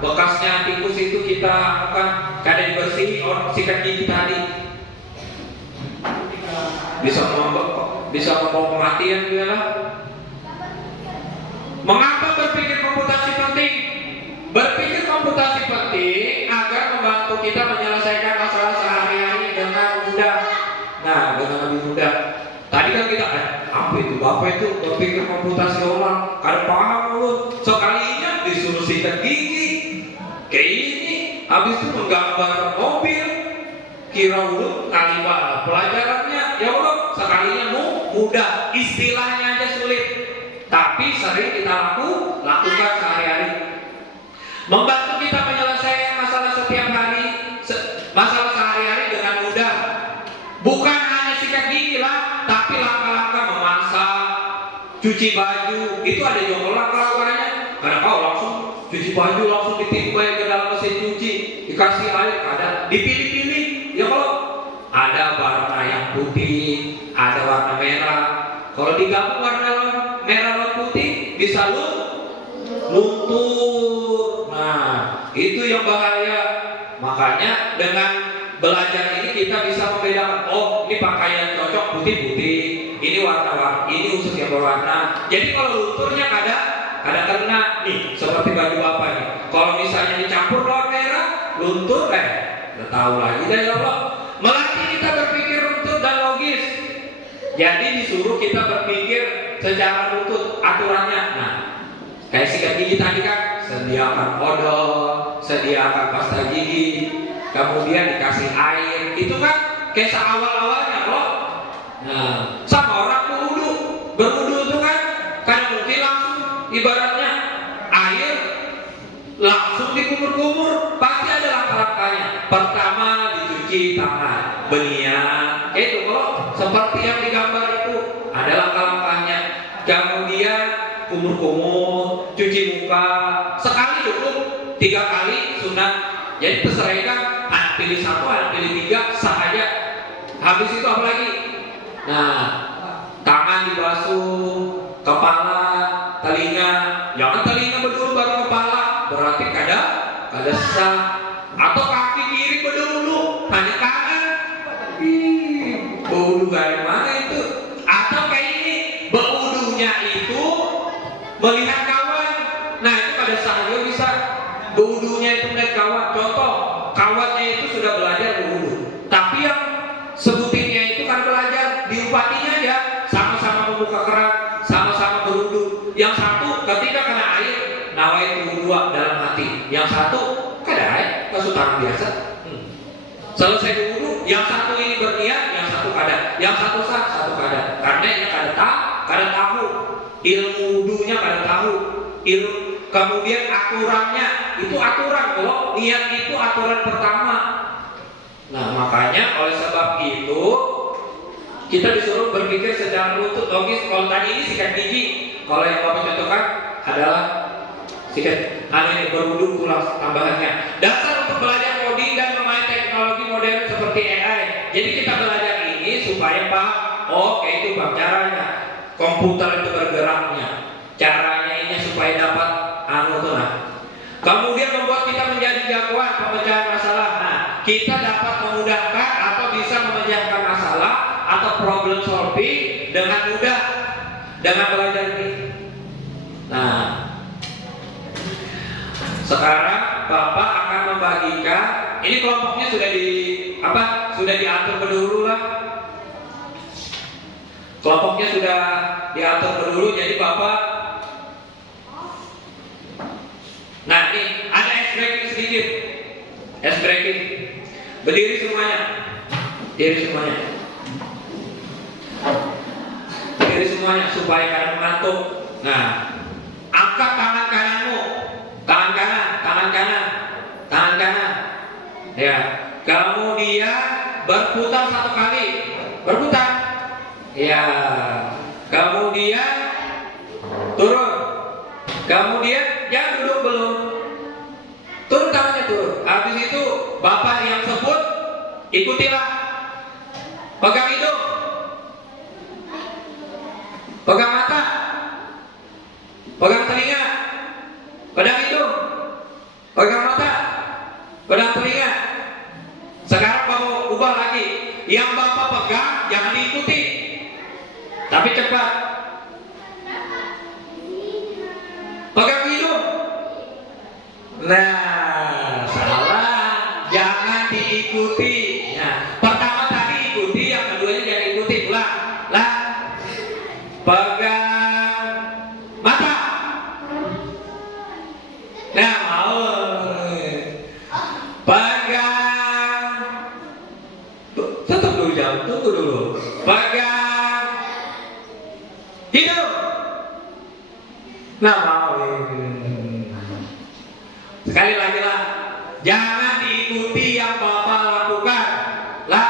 bekasnya tikus itu kita kada dibersihi orang sikat gigi tadi. Bisa membawa kematian juga lah. Mengapa berpikir komputasi penting? Berpikir komputasi penting agar membantu kita menyelesaikan masalah sehari-hari dengan mudah. Nah, dengan lebih mudah. Tadi kan kita apa itu? Bapak itu berpikir komputasi orang, kada paham lu. Sekalinya disuruh sikat gigi, kayak ini, habis itu menggambar mobil, kira dulu kalimat pelajarannya, ya Allah, sekalinya mudah, istilahnya aja sulit, tapi sering kita lakukan sehari-hari. Membantu kita menyelesaikan masalah setiap hari, masalah sehari-hari dengan mudah. Bukan hanya sikat gigi lah, tapi langkah-langkah memasak, cuci baju, itu ada juga langkah-langkahnya. Karena kau langsung cuci baju langsung ditimbang ke dalam mesin cuci, dikasih air, ada dipilih-pilih. Ya kalau ada warna yang putih, ada warna merah. Kalau digabung warna merah dan putih bisa luntur. Nah, itu yang bahaya. Makanya dengan belajar ini kita bisa membedakan, oh ini pakaian cocok putih-putih, ini warna-warna, ini khusus yang berwarna. Jadi kalau lunturnya kada kena nih, seperti baju bapak nih. Kalau misalnya dicampur warna merah, luntur udah tahu lagi deh ya Allah. Melatih kita berpikir runtut dan logis. Jadi disuruh kita berpikir secara runtut aturannya. Nah, kayak sikat gigi tadi kan, sediakan odol, sediakan pasta gigi, kemudian dikasih air, itu kan kayak seawal-awalnya loh. Nah, sama orang berwudu itu kan mungkin langsung ibaratnya air langsung dikumur-kumur, pasti ada langkah-langkahnya. Pertama dicuci tangan, berniat, itu kok seperti yang digambar itu ada langkah-langkahnya. Kemudian kumur-kumur, cuci muka, sekali cukup, 3 kali sunat. Jadi terserah kan, pilih 1, pilih 3, sah aja. Habis itu apa lagi? Nah, tangan dibasuh, kepala, telinga. Jangan telinga berdulu baru kepala, berarti kada sah. Atau kaki kiri berdulu, hanya kanan. Baudu dari mana itu? Atau kayak ini, baudunya itu melihat kawan. Nah itu kada sah juga bisa. Baudunya itu melihat kawan. Contoh, kawannya itu sudah belajar berwudu, tapi yang sebutinnya itu kan belajar diupatinya ya, sama-sama membuka keran, sama-sama berwudu. Yang satu ketika kena air, nawaitu wudhu dalam hati. Yang satu kada air, basuh tangan biasa. Selesai berwudu, yang satu ini berniat, yang satu kada. Yang satu sah, satu kada. Karena ini kada tahu ilmu wudunya, kada tahu kemudian aturannya. Itu aturan, kalau niat itu aturan pertama. Nah makanya oleh sebab itu kita disuruh berpikir secara runtut logis. Kalau tadi ini sikat gigi, kalau yang Bapak contohkan adalah sikat ini berwudu pulang tambahannya. Dasar untuk belajar coding dan bermain teknologi modern seperti AI. Jadi kita belajar ini supaya paham, oh kayak itu bang caranya komputer itu bergeraknya, caranya ini supaya dapat kemudian membuat kita menjadi jagoan pemecahan masalah. Nah, kita dapat memudahkan atau bisa memecahkan masalah atau problem solving dengan mudah dengan belajar ini. Nah, sekarang Bapak akan membagikan, ini kelompoknya sudah diatur berdulu lah. Kelompoknya sudah diatur berdulu, jadi Bapak. Nah ini ada ice breaking sedikit. Ice breaking. Berdiri semuanya. Berdiri semuanya supaya kalian mengantuk. Nah, angkat tangan kananmu. Tangan kanan. Ya. Kemudian berputar 1 kali. Berputar. Ya. Kemudian turun. Kemudian jangan duduk belum. Turun tangannya turun. Habis itu Bapak yang sebut ikutilah. Pegang hidung. Pegang mata. Pegang telinga. Pegang hidung. Pegang mata, pegang telinga. Sekarang mau ubah lagi. Yang Bapak pegang jangan diikuti, tapi cepat. Pegang hidung. Nah, salah. Jangan diikuti. Nah, pertama tadi ikuti, yang keduanya jangan ikuti. Ulang. Lah. Pegang mata. Nah, mau. Pegang. Tutup dulu jam, tunggu dulu. Pegang hidung. Nah, mau. Sekali lagi lah. Jangan diikuti yang Bapak lakukan. Lah.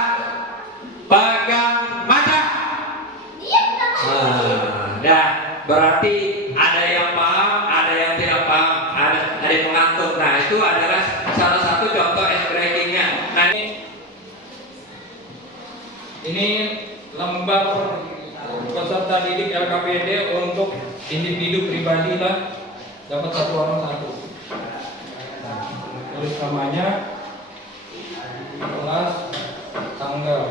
Pegang mata. Nah, berarti ada yang paham, ada yang tidak paham, ada yang mengantuk. Nah, itu adalah salah satu contoh breakingnya. Nah, Ini lembar peserta didik LKPD untuk individu pribadi lah, dapat satu orang satu. Tulis namanya, kelas, tanggal.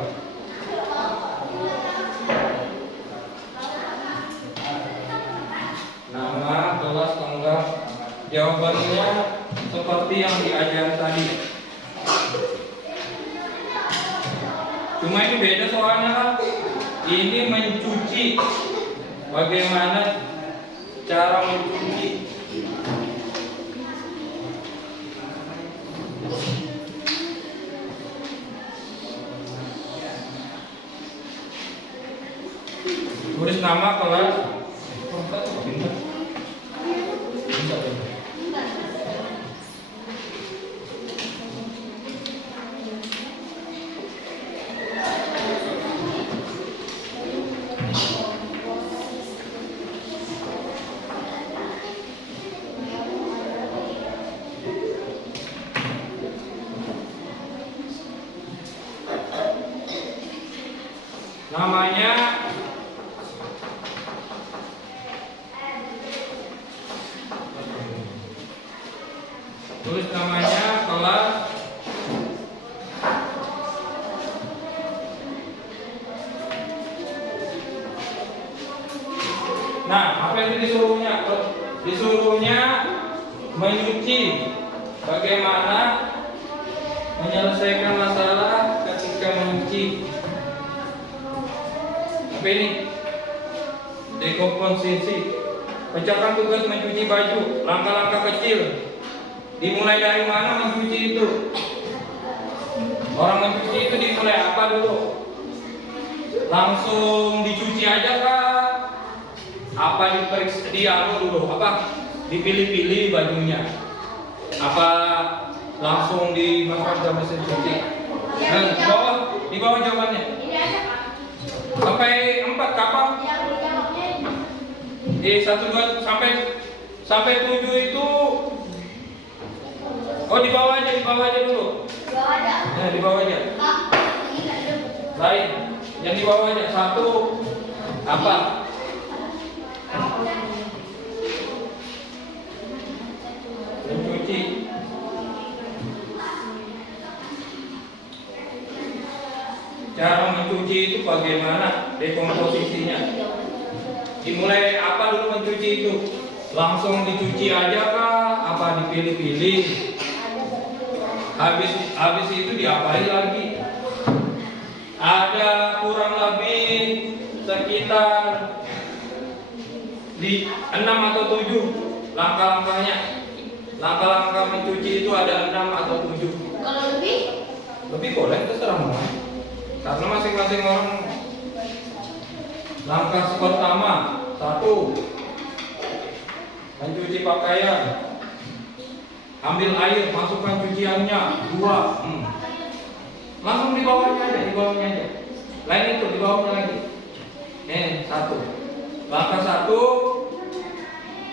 Nama, kelas, tanggal. Jawabannya seperti yang diajar tadi. Cuma ini beda soalnya kan. Ini mencuci. Bagaimana cara mencuci? Tulis nama, kelas. Namanya tulis namanya, kelas, nah apa itu disuruhnya? Disuruhnya menyuci. Bagaimana menyelesaikan masalah ketika menyuci? Apa ini? Dekomposisi. Pecahkan tugas mencuci baju. Langkah-langkah kecil. Dimulai dari mana mencuci itu? Orang mencuci itu dimulai apa dulu? Langsung dicuci aja kah? Apa diperiksa dulu? Apa? Dipilih-pilih bajunya? Apa langsung dimasukkan ke mesin cuci? Nah, di bawah jawabannya. Sampai 4 kapan? 1, 2 sampai 7 itu. Oh, di bawah aja dulu. Nah, di bawah aja. Lain, yang di bawah aja. 1 apa? Mencuci. Cara mencuci itu bagaimana? Dekomposisinya. Dimulai apa dulu mencuci itu? Langsung dicuci aja kah? Apa dipilih-pilih? Habis itu diapain lagi? Ada kurang lebih sekitar di 6 atau 7 langkah-langkahnya. Langkah-langkah mencuci itu ada 6 atau 7. Kalau Lebih boleh, terserah mau. Karena masing-masing orang. Langkah pertama, 1, mencuci pakaian. Ambil air, masukkan cuciannya. 2, langsung di bawahnya aja. Lain itu di bawahnya lagi. 1. Langkah 1,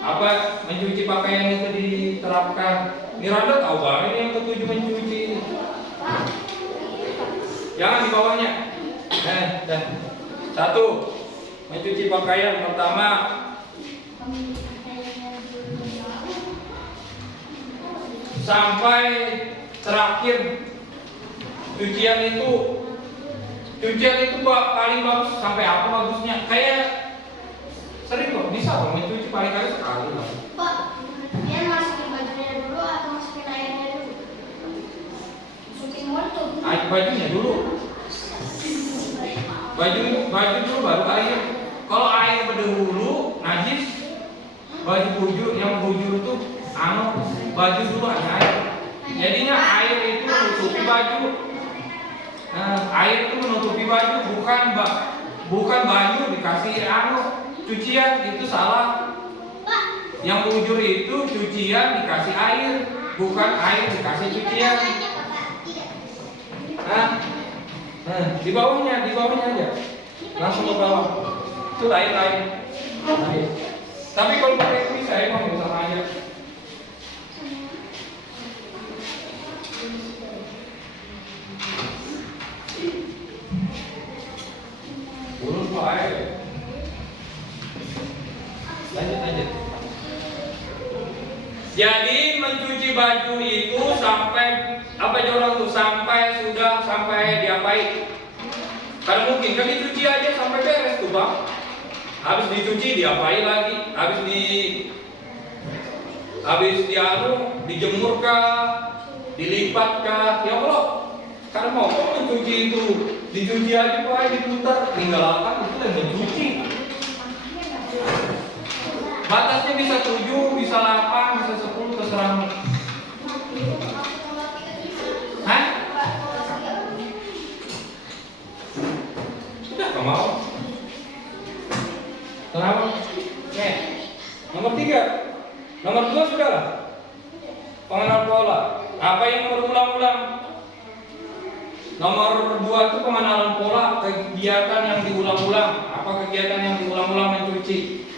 apa mencuci pakaian itu diterapkan. Miranda tahu banget ini yang ke-7 mencuci. Jangan di bawahnya. 1, mencuci pakaian pertama. sampai terakhir. Cucian itu paling bagus sampai apa bagusnya? Kayak sering kok bisa kok mencuci paling kali sekali lah. Pak, dia masukin bajunya dulu atau masukin airnya dulu? Masukin molto. Air bajunya dulu. Baju dulu baru air. Kalau air berdahulu najis. Baju bujur yang bujur itu baju dulu ada air. Jadinya air itu menutupi baju. Air itu menutupi baju, bukan baju dikasih cucian, itu salah. Yang bujur itu cucian dikasih air, bukan air dikasih cucian. Di bawahnya aja, langsung ke bawah. Itu lain. Tapi kalau pakai itu bisa emang sama aja. Urus air. Lanjut. Jadi mencuci baju itu sampai sampai diapain? Karena mungkin kan dicuci aja sampai beres tuh bang. Habis dicuci diapain lagi? Habis dijemur kah? Dilipat kah? Ya Allah. Karena mau mencuci itu dicuci aja pak, diputar, tinggal apa itu yang mencuci. Batasnya bisa 7, bisa 8, bisa 10, terserah. Hah? Sudah gak mau. Kenapa? Nomor 3. Nomor 2 sudah lah. Pengenal pola. Apa yang berulang-ulang? Nomor 2 itu pengenalan pola, kegiatan yang diulang-ulang. Apa kegiatan yang diulang-ulang mencuci?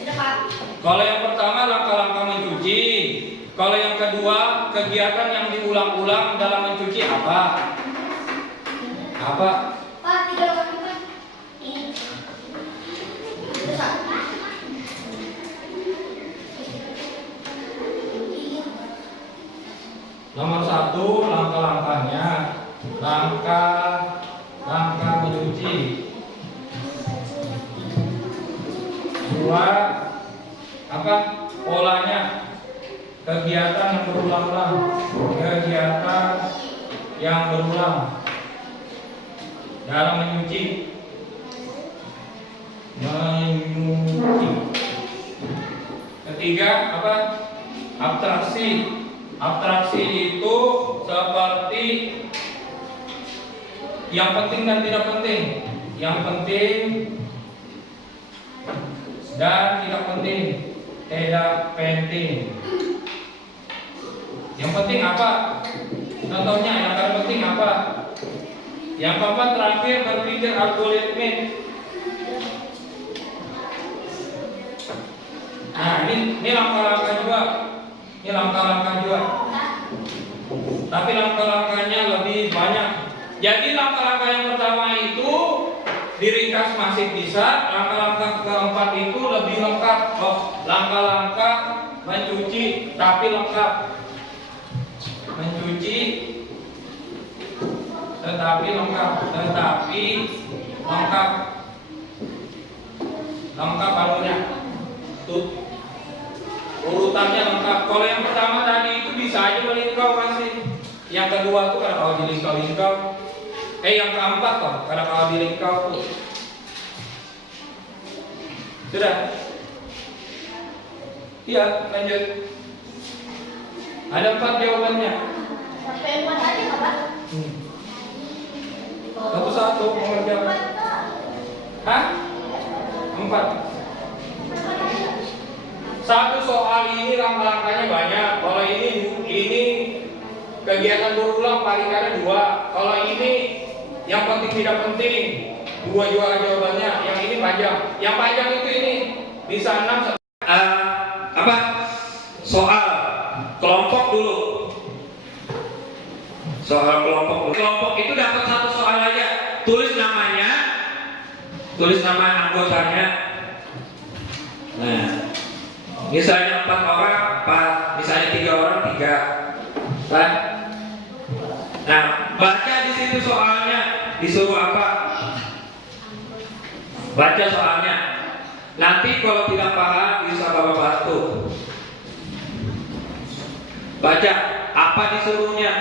Sudah Pak. Kalau yang pertama langkah-langkah mencuci. Kalau yang kedua kegiatan yang diulang-ulang dalam mencuci apa? Apa? Pak, 384. Ini. Sudah. Nomor 1 langkah-langkahnya, langkah mencuci. 2 apa? Polanya, kegiatan yang berulang-ulang, dalam mencuci. Ketiga apa? Abstraksi. Abstraksi itu seperti yang penting dan tidak penting, yang penting dan tidak penting, Yang penting apa? Contohnya yang paling penting apa? Yang keempat terakhir berpikir algoritmik. Nah ini langkah-langkah juga. Tapi langkah-langkahnya lebih banyak. Jadi langkah-langkah yang pertama itu diringkas masih bisa. Langkah-langkah keempat itu lebih lengkap. Langkah-langkah mencuci tapi lengkap. Mencuci tetapi lengkap. Lengkap anunya. Tuh. Urutannya lengkap. Kalau yang pertama tadi itu bisa aja melingkau masih. Yang kedua tuh karena kalau dilingkau. Yang keempat tuh karena kalau dilingkau tuh. Sudah? Iya, lanjut. Ada 4 jawabannya. Sampai 4 aja Pak. Satu mengerjakan. Hah? 4. Satu soal ini langkah-langkahnya banyak. Kalau ini kegiatan berulang paling ada 2. Kalau ini yang penting tidak penting 2 juga jawabannya. Yang ini panjang. Yang panjang itu ini bisa 6. Apa? Soal kelompok dulu. Soal kelompok. Kelompok itu dapat 1 soal aja. Tulis namanya, tulis nama anggotanya. Nah. Misalnya 4 orang, misalnya 3 orang itu soalnya, disuruh apa? Baca soalnya. Nanti kalau tidak paham bisa Bapak bantu. Baca apa disuruhnya.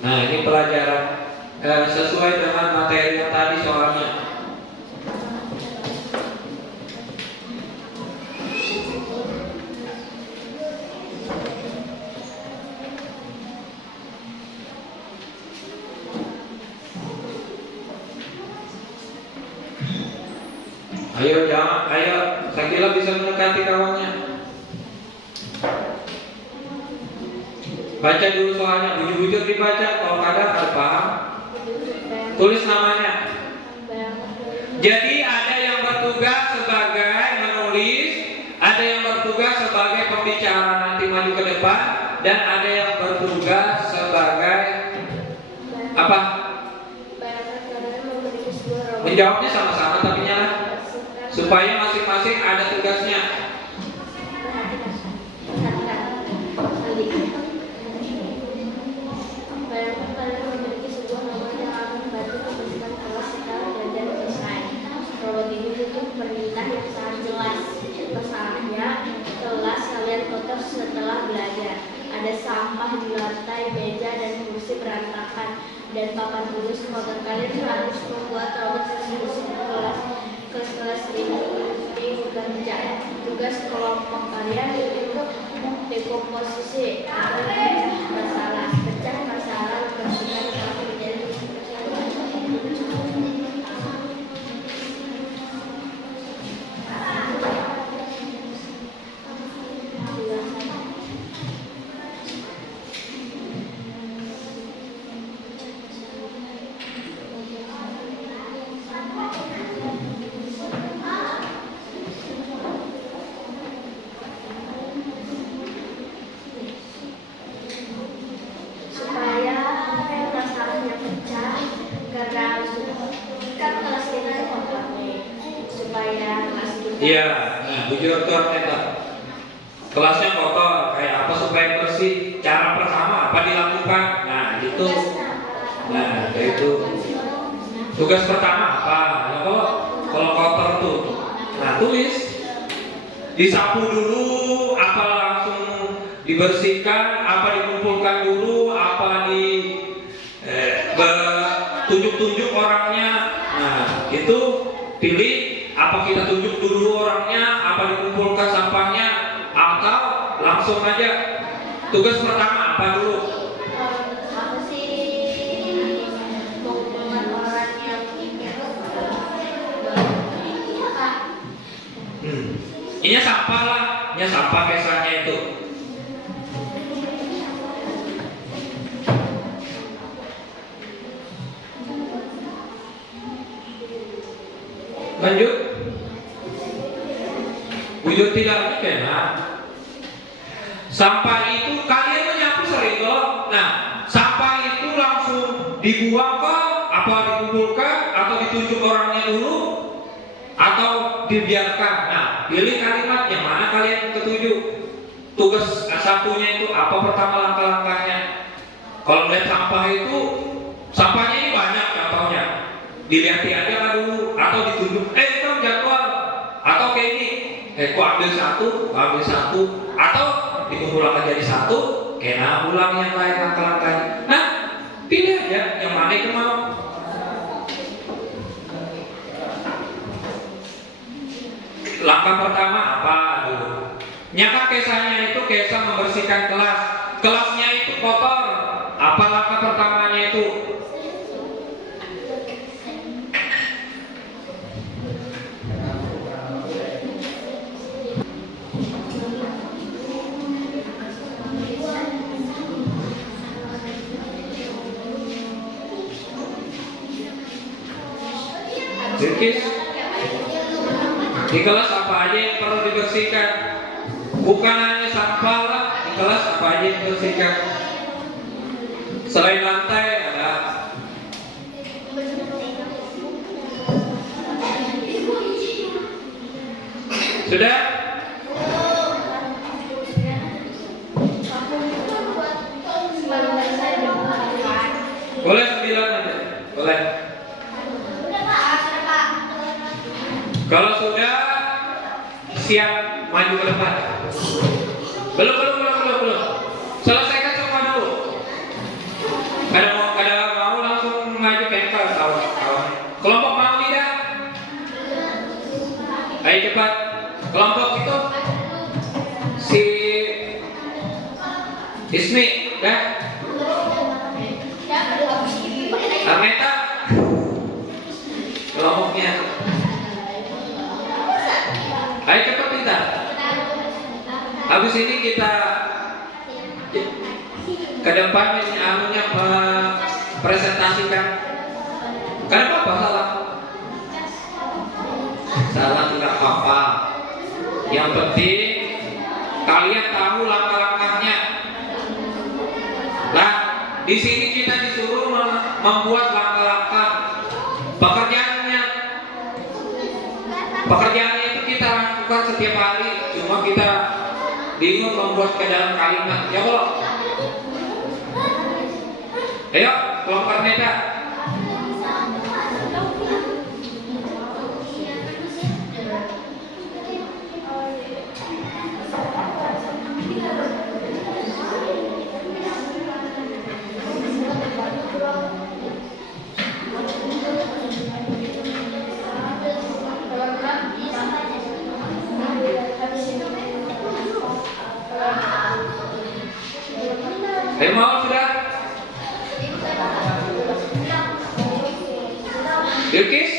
Nah, ini pelajaran sesuai dengan materi yang tadi soalnya. Ayo jangan, ayo Sakila bisa mendekati kawannya. Baca dulu soalnya, bujur-bujur dibaca, kalau kadang ada paham. Tulis namanya. Jadi ada yang bertugas sebagai menulis, ada yang bertugas sebagai pembicara nanti maju ke depan, dan ada yang bertugas sebagai apa? Menjawabnya sama-sama tapi nyala. Supaya masing-masing ada tugasnya. Bayangkan kalian memiliki sebuah robot yang akan membantu membersihkan kelas setelah belajar selesai. Robot ini butuh perintah yang sangat jelas. Masalahnya, kelas kalian kotor setelah belajar. Ada sampah di lantai, meja, dan kursi berantakan. Dan papan tulis kotor. Kalian harus membuat robot bersih-bersih kelas ini bekerja. Tugas kelompok kalian itu dekomposisi atau pecah masalah, membersihkan kelas menjadi Iya, nah bujur tuh eta. Kelasnya kotor, kayak apa supaya bersih? Cara pertama apa dilakukan? Nah itu, nah itu. Tugas pertama apa? Nah, kalau kotor tuh, nah tulis. Disapu dulu, apa langsung dibersihkan, apa dikumpulkan dulu, apa tunjuk-tunjuk orangnya. Nah itu pilih. Apa kita tunjuk dulu orangnya, apa dikumpulkan sampahnya, atau langsung aja. Tugas pertama apa dulu? apa sih mengumpulkan orang yang Ini sampah lah, ini sampah biasanya itu. Lanjut. Bujur tidak kena. Sampah itu kalian menyapu sering loh. Nah, sampah itu langsung dibuang ke, apa dikumpulkan, atau ditunjuk orangnya dulu, atau dibiarkan. Nah, pilih kalimat yang mana kalian ketujuh. Tugas satunya itu apa pertama langkah-langkahnya. Kalau lihat sampah itu, sampahnya ini banyak contohnya. Dilihat aja lah dulu, atau ditunjuk. Itu jadwal, atau kayak ini. Kok ambil satu, atau dikumpulkan jadi satu, kena ulang yang lain langkah-langkahnya. Nah, pilih aja yang mana yang mau. Langkah pertama apa dulu? Nyata kesahnya itu kesah membersihkan kelas. Kelasnya itu kotor. Apa langkah pertamanya itu? Zikis. Di kelas apa aja yang perlu dibersihkan? Bukan hanya sampah lah. Di kelas apa aja yang dibersihkan? Selain lantai ada. Sudah? ke depan. Belum. Selesaikan semua dulu. Kada mau langsung maju ke kawan. Kelompok mau tidak? Ayo cepat. Kelompok itu si Ismi, dah. Arneta. Kelompoknya. Ayo cepat kita. Habis ini kita ke depan ini anunya presentasikan. Kenapa apa salah? Salah tidak apa-apa. Yang penting kalian tahu langkah-langkahnya. Nah, di sini kita disuruh membuat langkah-langkah pekerjaannya itu kita lakukan setiap hari. Cuma kita bingung membuat ke dalam kalimat. Ya Allah. Ayo, kelompok Arneta. Ayo mau sudah? Bilkis?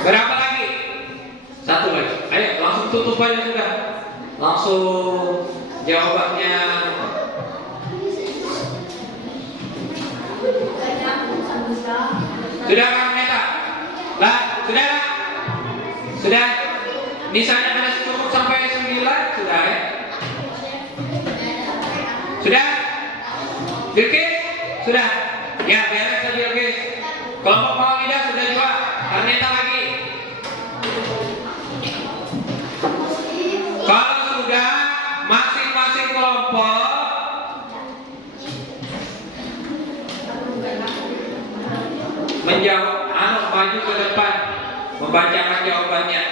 Berapa lagi? Satu lagi. Ayo langsung tutup aja sudah. Langsung jawabannya. Sudah Kang Neta? Lah, sudah? Sudah? Misalnya ada cukup sampai 9, sudah ya? Sudah? Bilkis? Sudah? Ya, beres saja Bilkis. Kelompok Mawalidah sudah juga. Arneta lagi. Kalau sudah, masing-masing kelompok menjawab, maju ke depan, membacakan jawabannya.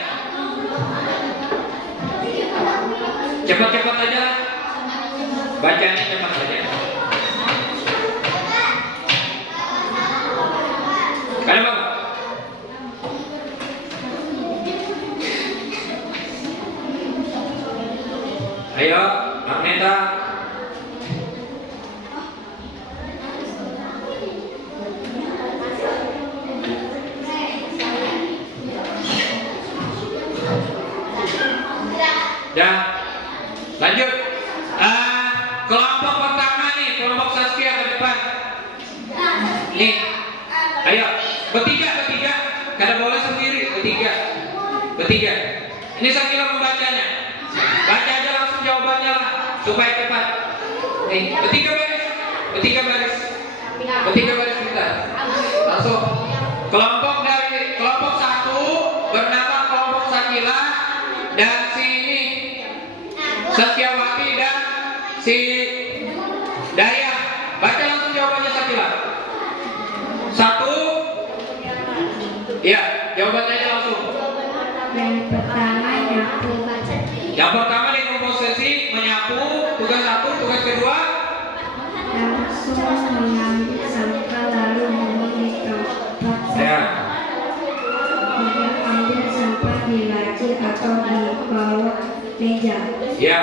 Cepat-cepat aja lah. Bacanya cepat saja. Ada bang? Ayo, Arneta. Ya, lanjut. Kelompok pertama nih, kelompok Saskia ke depan. Nih, ayo bertiga. Kada boleh sendiri, bertiga. Ini saya kira membacanya. Baca aja langsung jawabannya lah, supaya cepat. Nih, bertiga baris kita. Langsung. Kelompok kelompok 1 bernama kelompok Sakila dan si Saskiawati dan si Daya. Baca langsung jawabannya Sakila. 1. Ya, jawabannya aja langsung. Yang pertama di komposisi menyapu, tugas 1, tugas kedua langsung mengambil sampah lalu membuang di tempat ya. Kemudian ambil sampah di laci atau di bawah meja. Ya.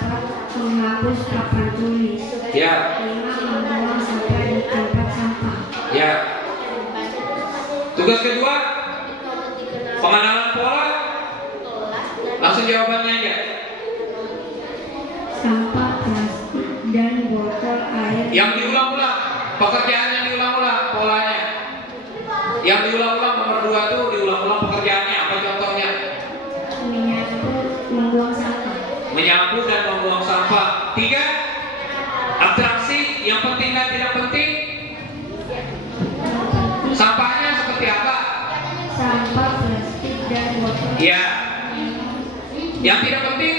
4. Menghapus papan tulis. Ya. 5. Membuang sampah di tempat sampah. Ya. Tugas kedua pengenalan pola. Langsung jawabannya aja. Sampah plastik dan botol air. Yang diulang-ulang, pekerjaan yang diulang-ulang polanya. Yang diulang-ulang nomor 2 tuh diulang-ulang pekerjaannya. Apa contohnya? Menyapu, membuang sampah. Menyapu dan membuang sampah. 3. Abstraksi yang penting dan tidak penting. Sampahnya seperti apa? Sampah plastik dan botol. Ya. Yang tidak penting.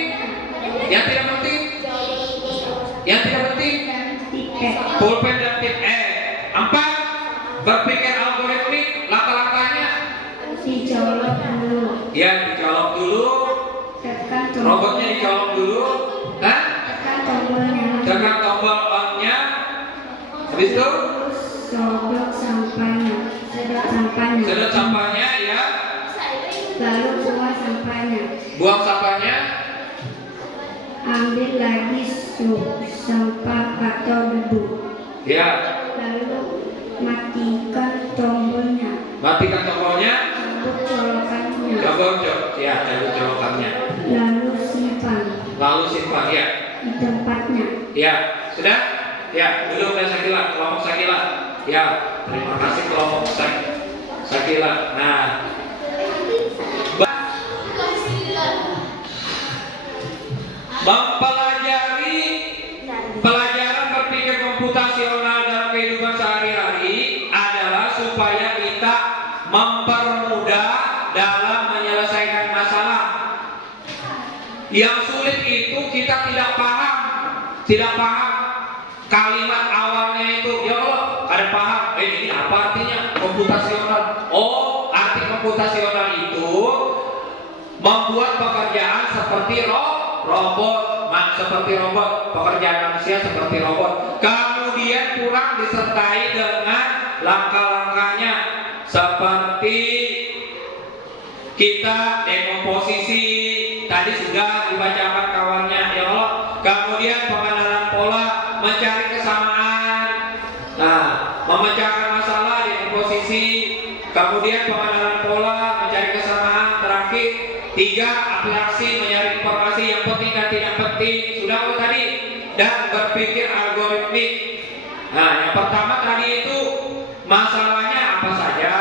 Pulpen dan tip E. 4. Berpikir algoritmik, langkah-langkahnya Dicolok dulu. ya dicolok dulu, Robotnya dicolok dulu. Nah, Tekan tombolnya. tekan tombol on-nya. Habis itu Sedot sampahnya. Sedot sampahnya. sedot sampahnya ya. Lalu buang sampahnya. Buang sampahnya. Ambil lagi sampah atau debu. Ya. Lalu matikan tombolnya. Matikan tombolnya. Cabut colokannya. Ya, cabut colokannya. Lalu simpan Lalu simpan ya. di tempatnya. Ya, sudah? Ya, duduk Sakila, kelompok Sakila. Ya, terima kasih kelompok Sakila. Nah, mempelajari pelajaran berpikir komputasional dalam kehidupan sehari-hari adalah supaya kita mempermudah dalam menyelesaikan masalah. Yang sulit itu kita tidak paham kalimat awalnya itu. Ya Allah, ada paham. Ini apa artinya komputasional? Oh, arti komputasional itu membuat pekerjaan seperti robot, pekerjaan manusia seperti robot. Kemudian kurang disertai dengan langkah-langkahnya, seperti kita dekomposisi tadi sudah dibacakan kawannya, ya Allah. Kemudian pengenalan pola, mencari kesamaan. Nah, memecahkan masalah dekomposisi, kemudian pengenalan pola, mencari kesamaan. Terakhir 3, aplikasi, mencari informasi yang penting dan tidak penting. Sudah tadi. Dan berpikir algoritmik. Nah, yang pertama tadi itu masalahnya apa saja.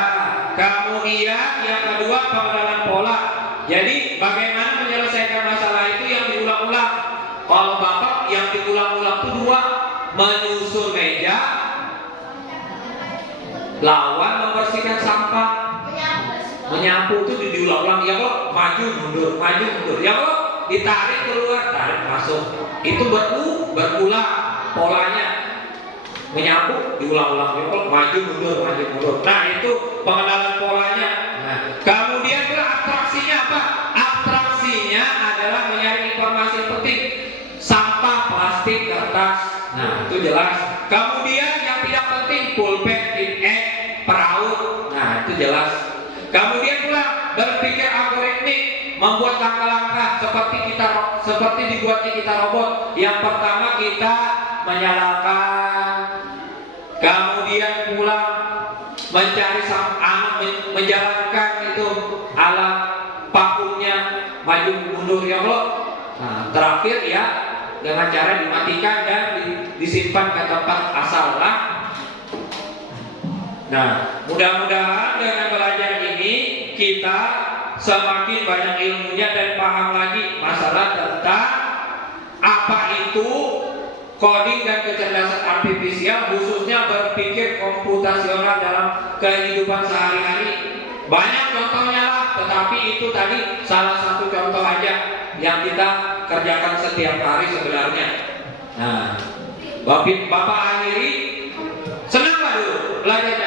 Kemudian yang kedua pengenalan pola. Jadi bagaimana menyelesaikan masalah itu yang diulang-ulang. Kalau Bapak yang diulang-ulang itu 2, menyusun meja, lawan membersihkan sampah. Menyapu itu diulang-ulang, ya kok maju mundur, ya kok ditarik keluar, tarik masuk. Itu berulang polanya. Menyapu diulang-ulang, ya kok maju mundur. Nah, itu pengenalan polanya. Nah, kemudian atraksinya apa? Atraksinya adalah mencari informasi penting. Sampah, plastik, kertas. Nah, itu jelas. Kemudian yang tidak penting, pulpen, tin, perahu. Nah, itu jelas. Kemudian pula berpikir algoritmik, membuat langkah-langkah seperti dibuatnya kita robot. Yang pertama kita menyalakan, kemudian pula mencari menjalankan itu alat vakumnya, maju mundur, ya Allah. Nah, terakhir ya dengan cara dimatikan dan disimpan ke tempat asal lah. Nah, mudah-mudahan dengan belajar ini kita semakin banyak ilmunya dan paham lagi masalah tentang apa itu coding dan kecerdasan artifisial, khususnya berpikir komputasional dalam kehidupan sehari-hari. Banyak contohnya lah, tetapi itu tadi salah satu contoh aja yang kita kerjakan setiap hari sebenarnya. Nah, Bapak akhiri, senang nggak dulu belajarnya?